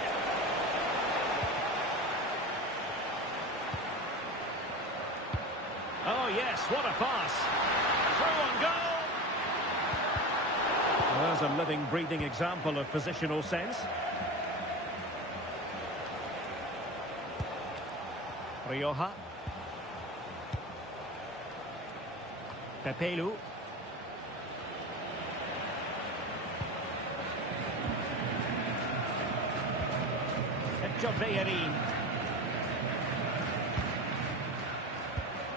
Oh yes, what a pass. Through on goal. Well, there's a living, breathing example of positional sense. Rioja. Pepelu. Bellerin.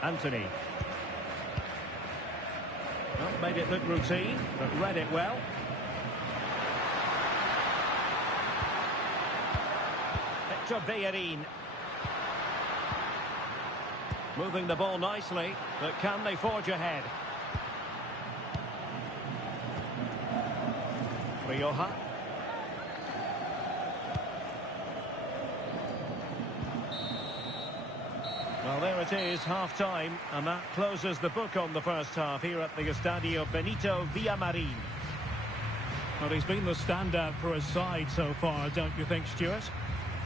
Anthony. Well, made it look routine, but read it well. Bellerin. Moving the ball nicely, but can they forge ahead? Rioja. Well, there it is, half-time, and that closes the book on the first half here at the Estadio Benito Villamarín. Well, he's been the standout for his side so far, don't you think, Stuart?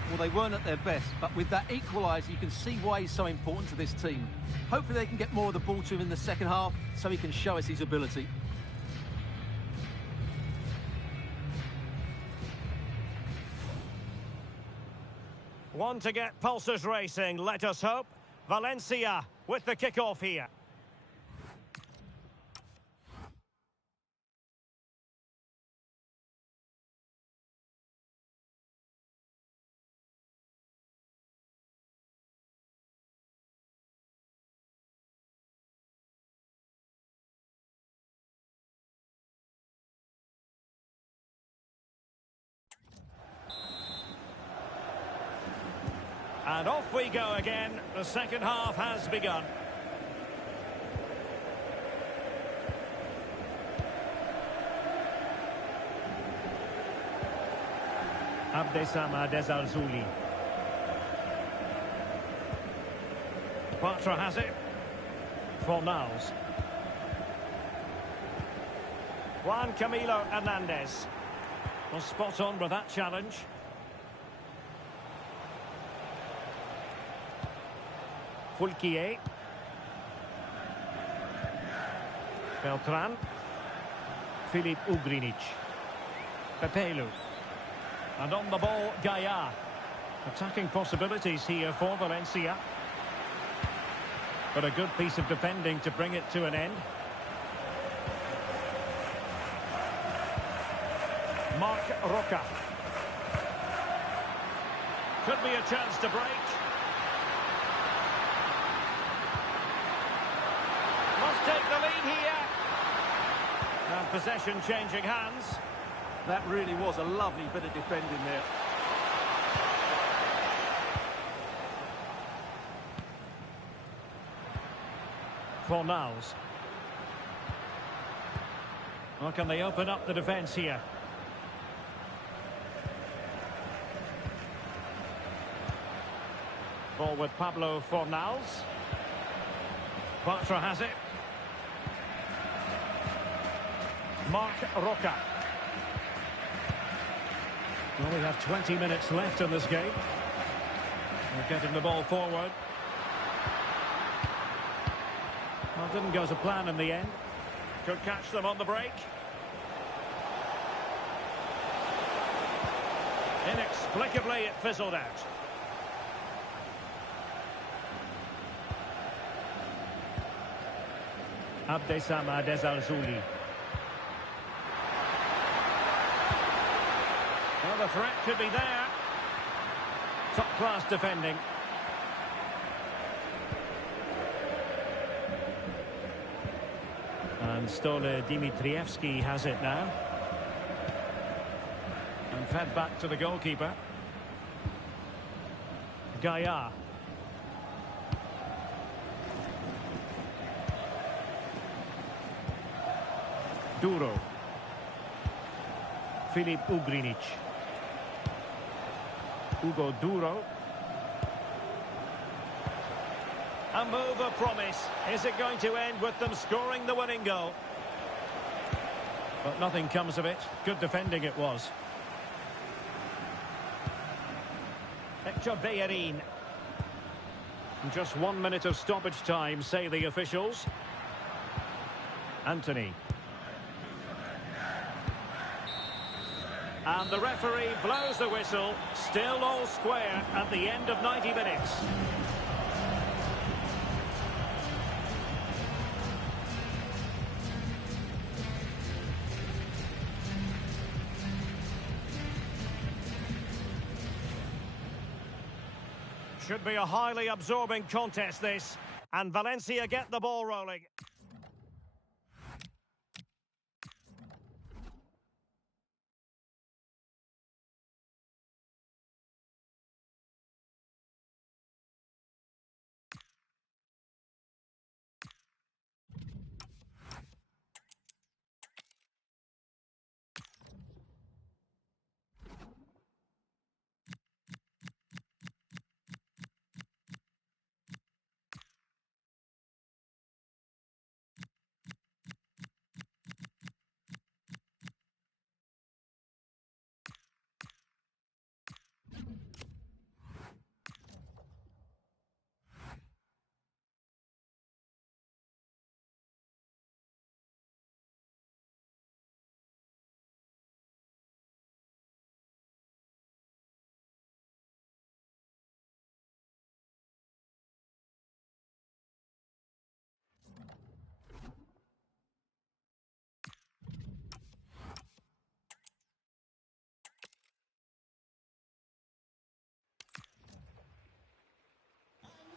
Well, they weren't at their best, but with that equaliser, you can see why he's so important to this team. Hopefully they can get more of the ball to him in the second half, so he can show us his ability. One to get pulses racing, let us hope. Valencia with the kickoff here. And off we go again. The second half has begun. Abdessamad Ezalzouli. Patra has it. Fornals. Juan Camilo Hernandez. Was spot on with that challenge. Fulquier. Beltran. Filip Ugrinic. Pepelu. And on the ball, Gaia. Attacking possibilities here for Valencia. But a good piece of defending to bring it to an end. Marc Roca. Could be a chance to break. Must take the lead here. And possession changing hands. That really was a lovely bit of defending there. Fornals. Well, can they open up the defence here? Ball with Pablo Fornals. Bartra has it. Marc Roca. Well, we have 20 minutes left in this game. We're getting the ball forward. Well, it didn't go to plan in the end. Could catch them on the break. Inexplicably, it fizzled out. Abdessamad Ezzalzouli. Well, the threat could be there. Top-class defending. And Stole Dimitrievski has it now. And fed back to the goalkeeper. Gaia. Duro. Filip Ugrinic. Hugo Duro. A move of promise. Is it going to end with them scoring the winning goal? But nothing comes of it. Good defending it was. Hector Bellerin. Just 1 minute of stoppage time, say the officials. Anthony. And the referee blows the whistle. Still all square at the end of 90 minutes. Should be a highly absorbing contest, this. And Valencia get the ball rolling.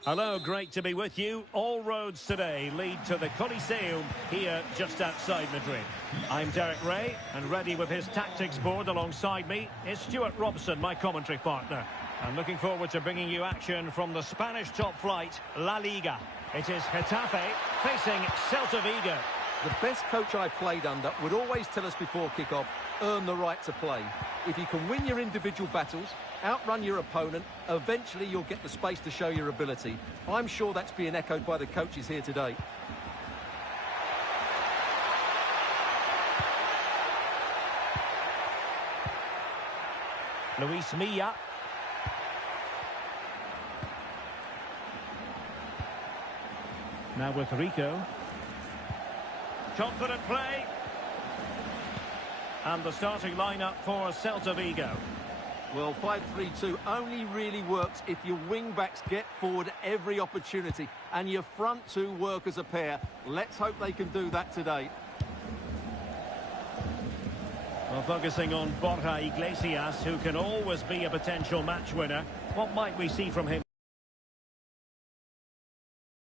Hello, great to be with you. All roads today lead to the Coliseum here just outside Madrid. I'm Derek Ray, and ready with his tactics board alongside me is Stuart Robson, my commentary partner. I'm looking forward to bringing you action from the Spanish top flight, La Liga. It is Getafe facing Celta Vigo. The best coach I played under would always tell us before kick-off, earn the right to play. If you can win your individual battles, outrun your opponent, eventually you'll get the space to show your ability. I'm sure that's being echoed by the coaches here today. Luis Milla. Now with Rico. Confident play. And the starting lineup for Celta Vigo. Well, 5-3-2 only really works if your wing-backs get forward at every opportunity and your front two work as a pair. Let's hope they can do that today. Well, focusing on Borja Iglesias, who can always be a potential match winner. What might we see from him?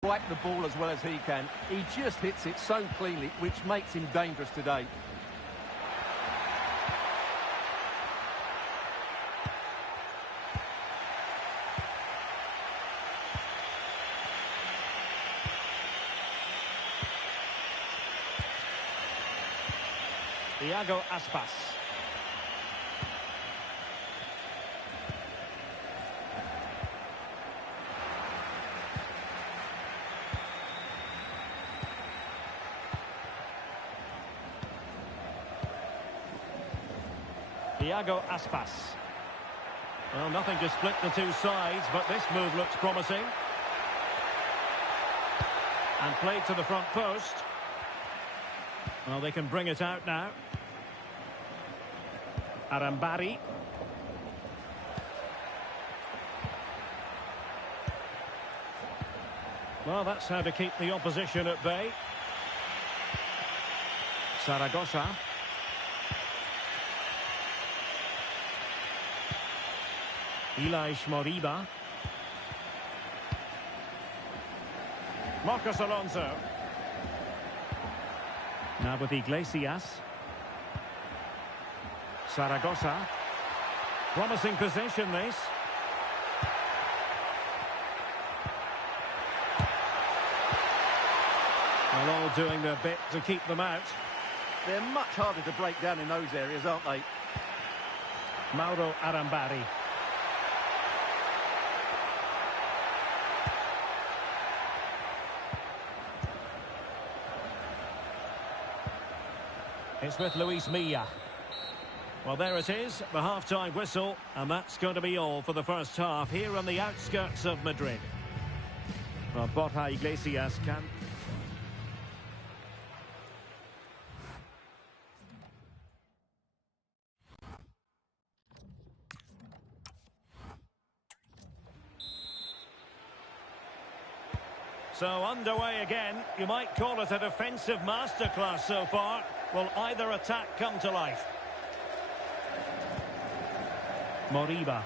Wipe the ball as well as he can. He just hits it so cleanly, which makes him dangerous today. Iago Aspas. Thiago Aspas. Well, nothing to split the two sides, but this move looks promising. And played to the front post. Well, they can bring it out now. Arambari. Well, that's how to keep the opposition at bay. Zaragoza. Ilaix Moriba. Marcos Alonso. Now with Iglesias. Zaragoza. Promising possession, this. Well, all doing their bit to keep them out. They're much harder to break down in those areas, aren't they? Mauro Arambari. It's with Luis Milla. Well, there it is, the half-time whistle, and that's going to be all for the first half here on the outskirts of Madrid. Well, Borja Iglesias can... So underway again. You might call it a defensive masterclass so far. Will either attack come to life? Moriba.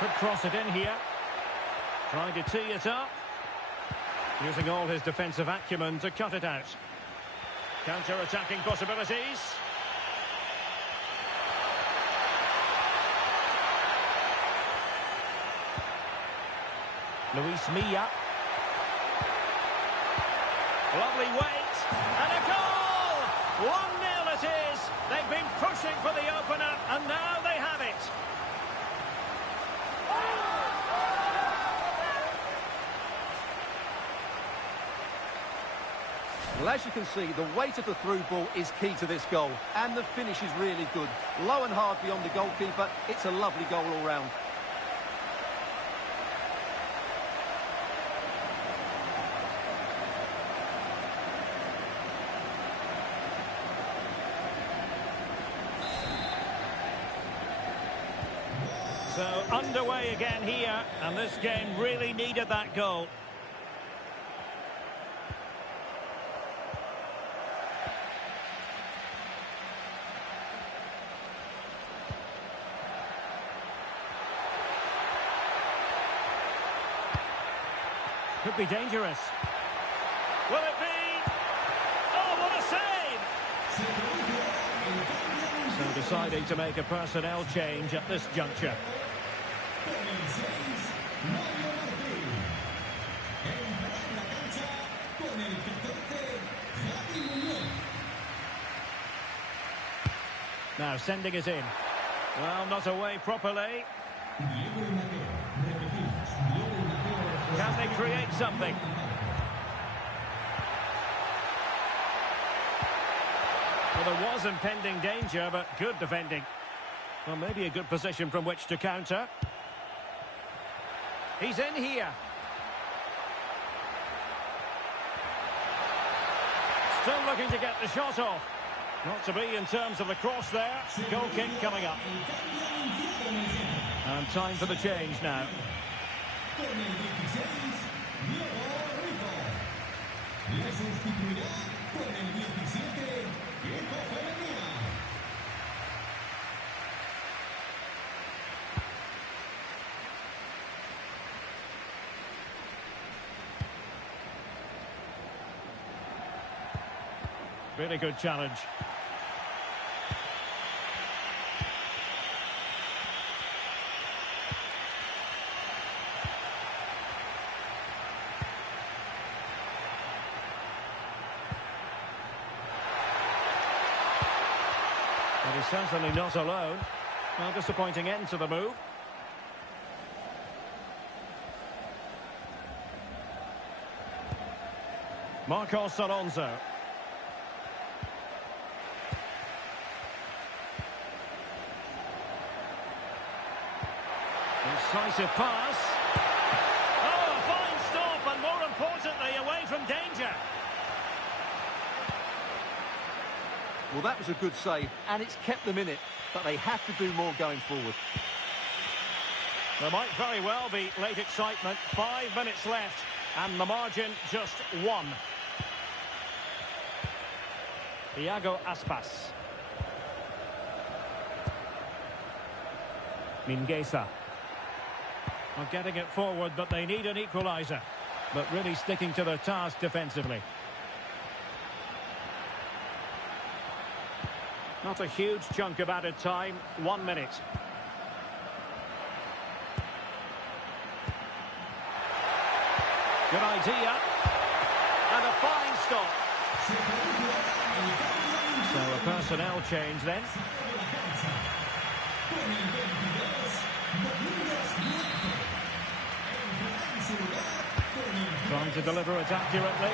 Could cross it in here. Trying to tee it up. Using all his defensive acumen to cut it out. Counter-attacking possibilities. Luis Milla. Lovely weight. And a goal! 1-0 it is. They've been pushing for the opener, and now they have it. Well, as you can see, the weight of the through ball is key to this goal. And the finish is really good. Low and hard beyond the goalkeeper. It's a lovely goal all round. So underway again here, and this game really needed that goal. Could be dangerous. Will it be? Oh, what a save! So deciding to make a personnel change at this juncture. Now sending it in. Well, not away properly. Can they create something? Well, there was impending danger, but good defending. Well, maybe a good position from which to counter. He's in here. Still looking to get the shot off. Not to be in terms of the cross there. Goal kick coming up. And time for the change now. Really good challenge. But he's certainly not alone. Well, disappointing end to the move. Marcos Alonso. Decisive pass. Oh, a fine stop, and more importantly, away from danger. Well, that was a good save, and it's kept them in it, but they have to do more going forward. There might very well be late excitement. 5 minutes left, and the margin just 1. Iago Aspas. Mingueza. Not getting it forward, but they need an equaliser. But really sticking to their task defensively. Not a huge chunk of added time. 1 minute. Good idea. And a fine stop. So a personnel change then. Trying to deliver it accurately.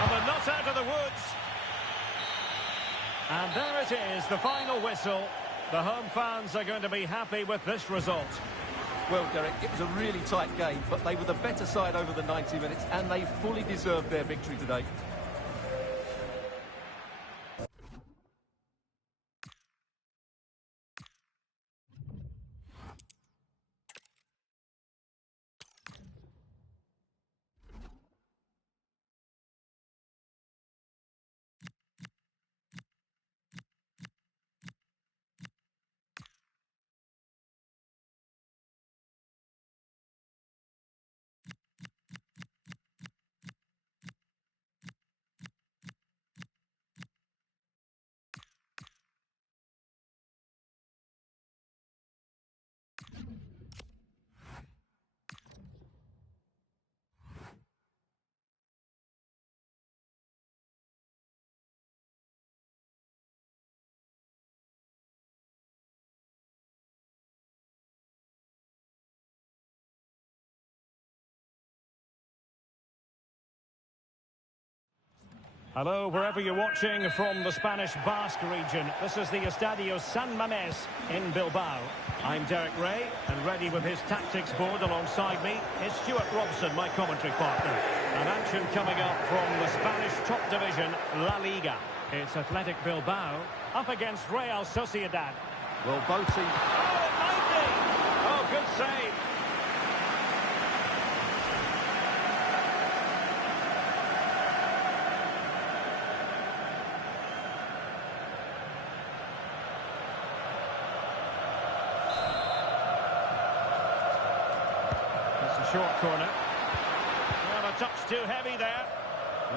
And they're not out of the woods. And there it is, the final whistle. The home fans are going to be happy with this result. Well, Derek, it was a really tight game, but they were the better side over the 90 minutes, and they fully deserved their victory today. Hello, wherever you're watching from the Spanish Basque region. This is the Estadio San Mamés in Bilbao. I'm Derek Ray, and ready with his tactics board alongside me is Stuart Robson, my commentary partner. An action coming up from the Spanish top division, La Liga. It's Athletic Bilbao up against Real Sociedad. Well, both teams... Oh, it might be! Oh, good save. Short corner. Well, a touch too heavy there.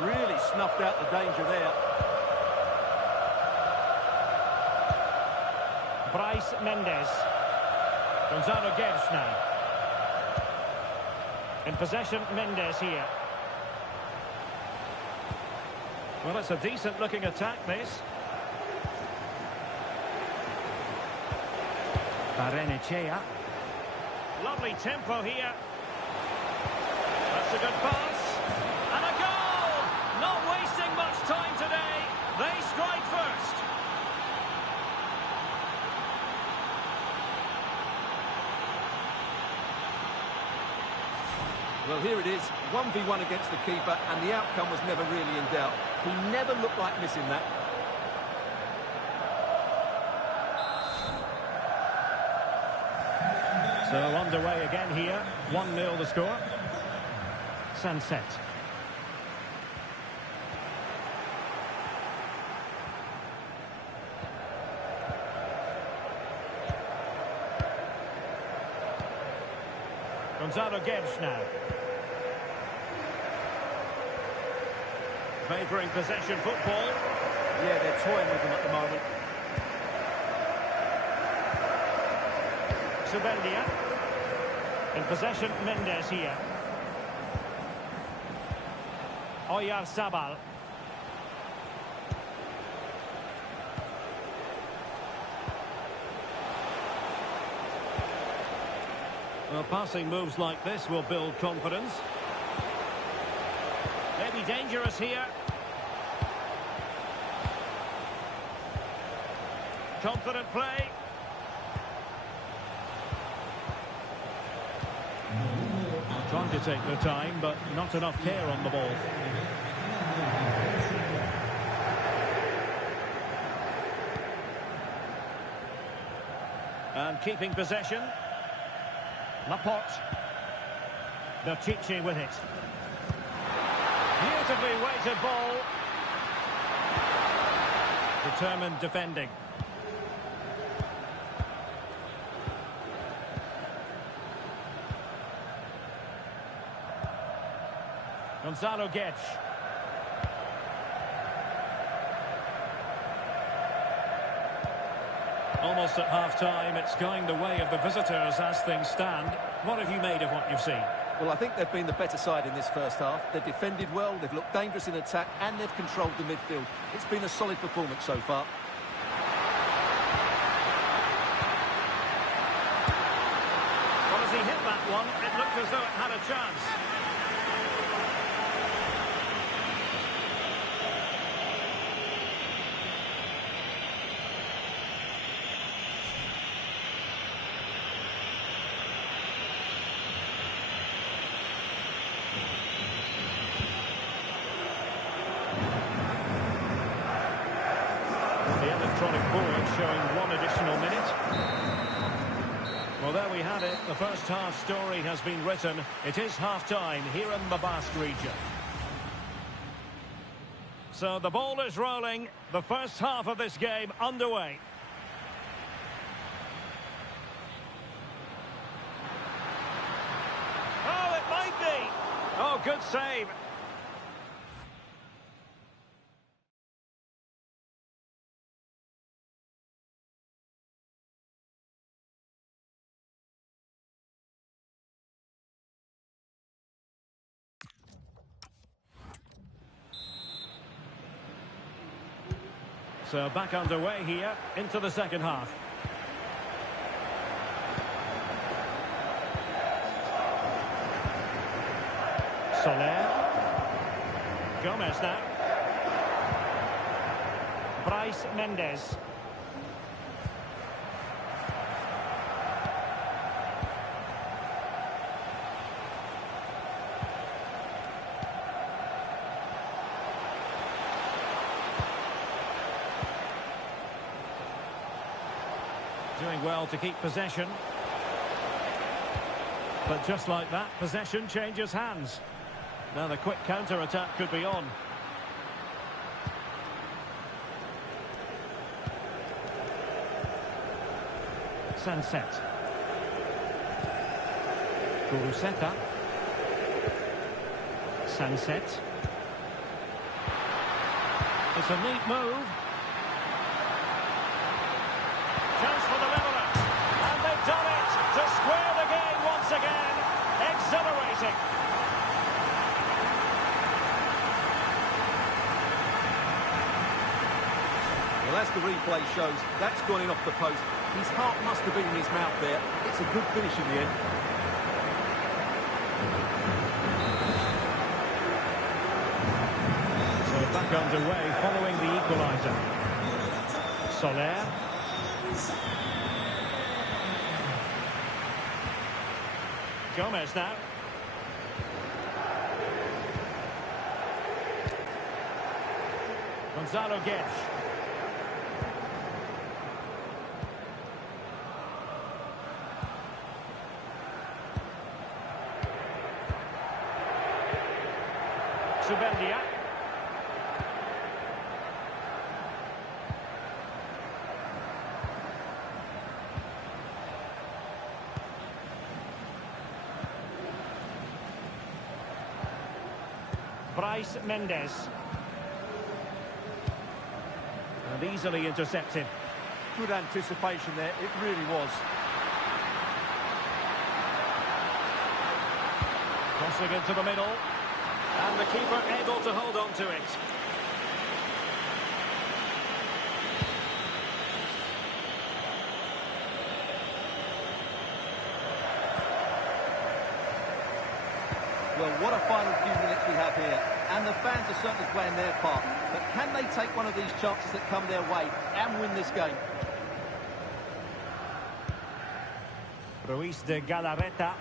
Really snuffed out the danger there. Bryce Mendes. Gonzalo Guedes now. In possession, Mendes here. Well, it's a decent-looking attack, this. Barrenechea. Lovely tempo here. That's a good pass. And a goal! Not wasting much time today. They strike first. Well, here it is, 1v1 against the keeper, and the outcome was never really in doubt. He never looked like missing that. So underway again here. 1-0 the score. Sunset. Gonzalo Guedes now. Favouring possession football. Yeah, they're toying with them at the moment. Subendia. In possession, Mendes here. Oyarzabal. Well, passing moves like this will build confidence. Maybe dangerous here. Confident play. Trying to take their time, but not enough care on the ball. And keeping possession. Laporte. Berchiche with it. Beautifully weighted ball. Determined defending. Gonzalo Guedes. Almost at half-time, it's going the way of the visitors as things stand. What have you made of what you've seen? Well, I think they've been the better side in this first half. They've defended well, they've looked dangerous in attack, and they've controlled the midfield. It's been a solid performance so far. Well, as he hit that one, it looked as though it had a chance. Electronic board showing one additional minute. Well, there we have it. The first half story has been written. It is half-time here in the Basque region. So the ball is rolling. The first half of this game underway. Oh, it might be. Oh, good save. So back underway here into the second half. Soler. Gomez now. Bryce Mendes. Doing well to keep possession. But just like that, possession changes hands. Now the quick counter-attack could be on. Sunset. Guruseta. Sunset. It's a neat move. Chance for the leveller. And they've done it to square the game once again. Exhilarating. Well, as the replay shows, that's gone in off the post. His heart must have been in his mouth there. It's a good finish in the end. So back underway following the equaliser. Soler. Gomez now. Gonzalo Guedes. Subendia. Bryce Mendes. And easily intercepted. Good anticipation there, it really was. Crossing into the middle. And the keeper able to hold on to it. Well, what a final few minutes we have here. And the fans are certainly playing their part. But can they take one of these chances that come their way and win this game? Ruiz de Galarreta.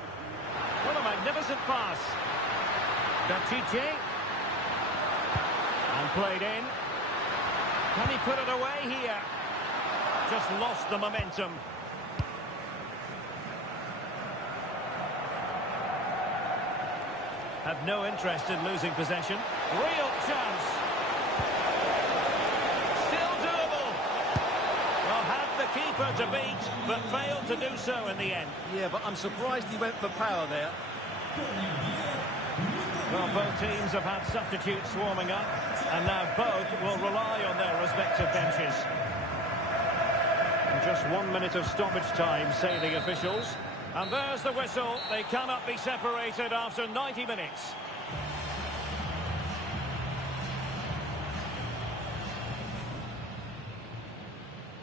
What a magnificent pass. Betice. And played in. Can he put it away here? Just lost the momentum. Have no interest in losing possession. Real chance. Still doable. Well, had the keeper to beat, but failed to do so in the end. Yeah, but I'm surprised he went for power there. Well, both teams have had substitutes warming up, and now both will rely on their respective benches. And just 1 minute of stoppage time, say the officials. And there's the whistle. They cannot be separated after 90 minutes.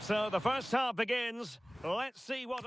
So the first half begins. Let's see what...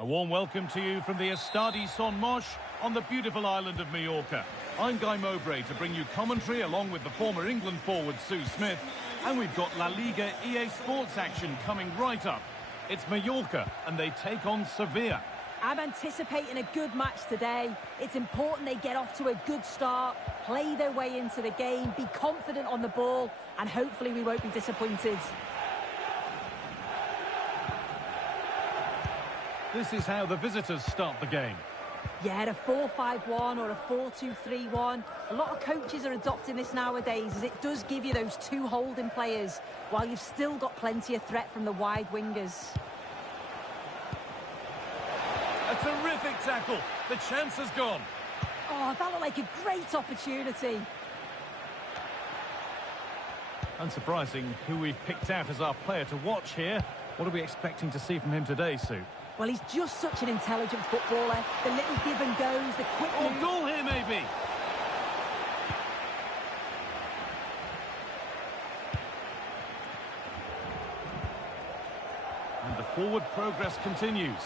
A warm welcome to you from the Estadi Son Moix on the beautiful island of Mallorca. I'm Guy Mowbray to bring you commentary along with the former England forward Sue Smith. And we've got La Liga EA Sports action coming right up. It's Mallorca and they take on Sevilla. I'm anticipating a good match today. It's important they get off to a good start, play their way into the game, be confident on the ball, and hopefully we won't be disappointed. This is how the visitors start the game. Yeah, a 4-5-1 or a 4-2-3-1. A lot of coaches are adopting this nowadays as it does give you those two holding players while you've still got plenty of threat from the wide wingers. A terrific tackle. The chance has gone. Oh, that looked like a great opportunity. Unsurprising who we've picked out as our player to watch here. What are we expecting to see from him today, Sue? Well, he's just such an intelligent footballer. The little give and goes, the quick move. Oh, goal here, maybe. And the forward progress continues.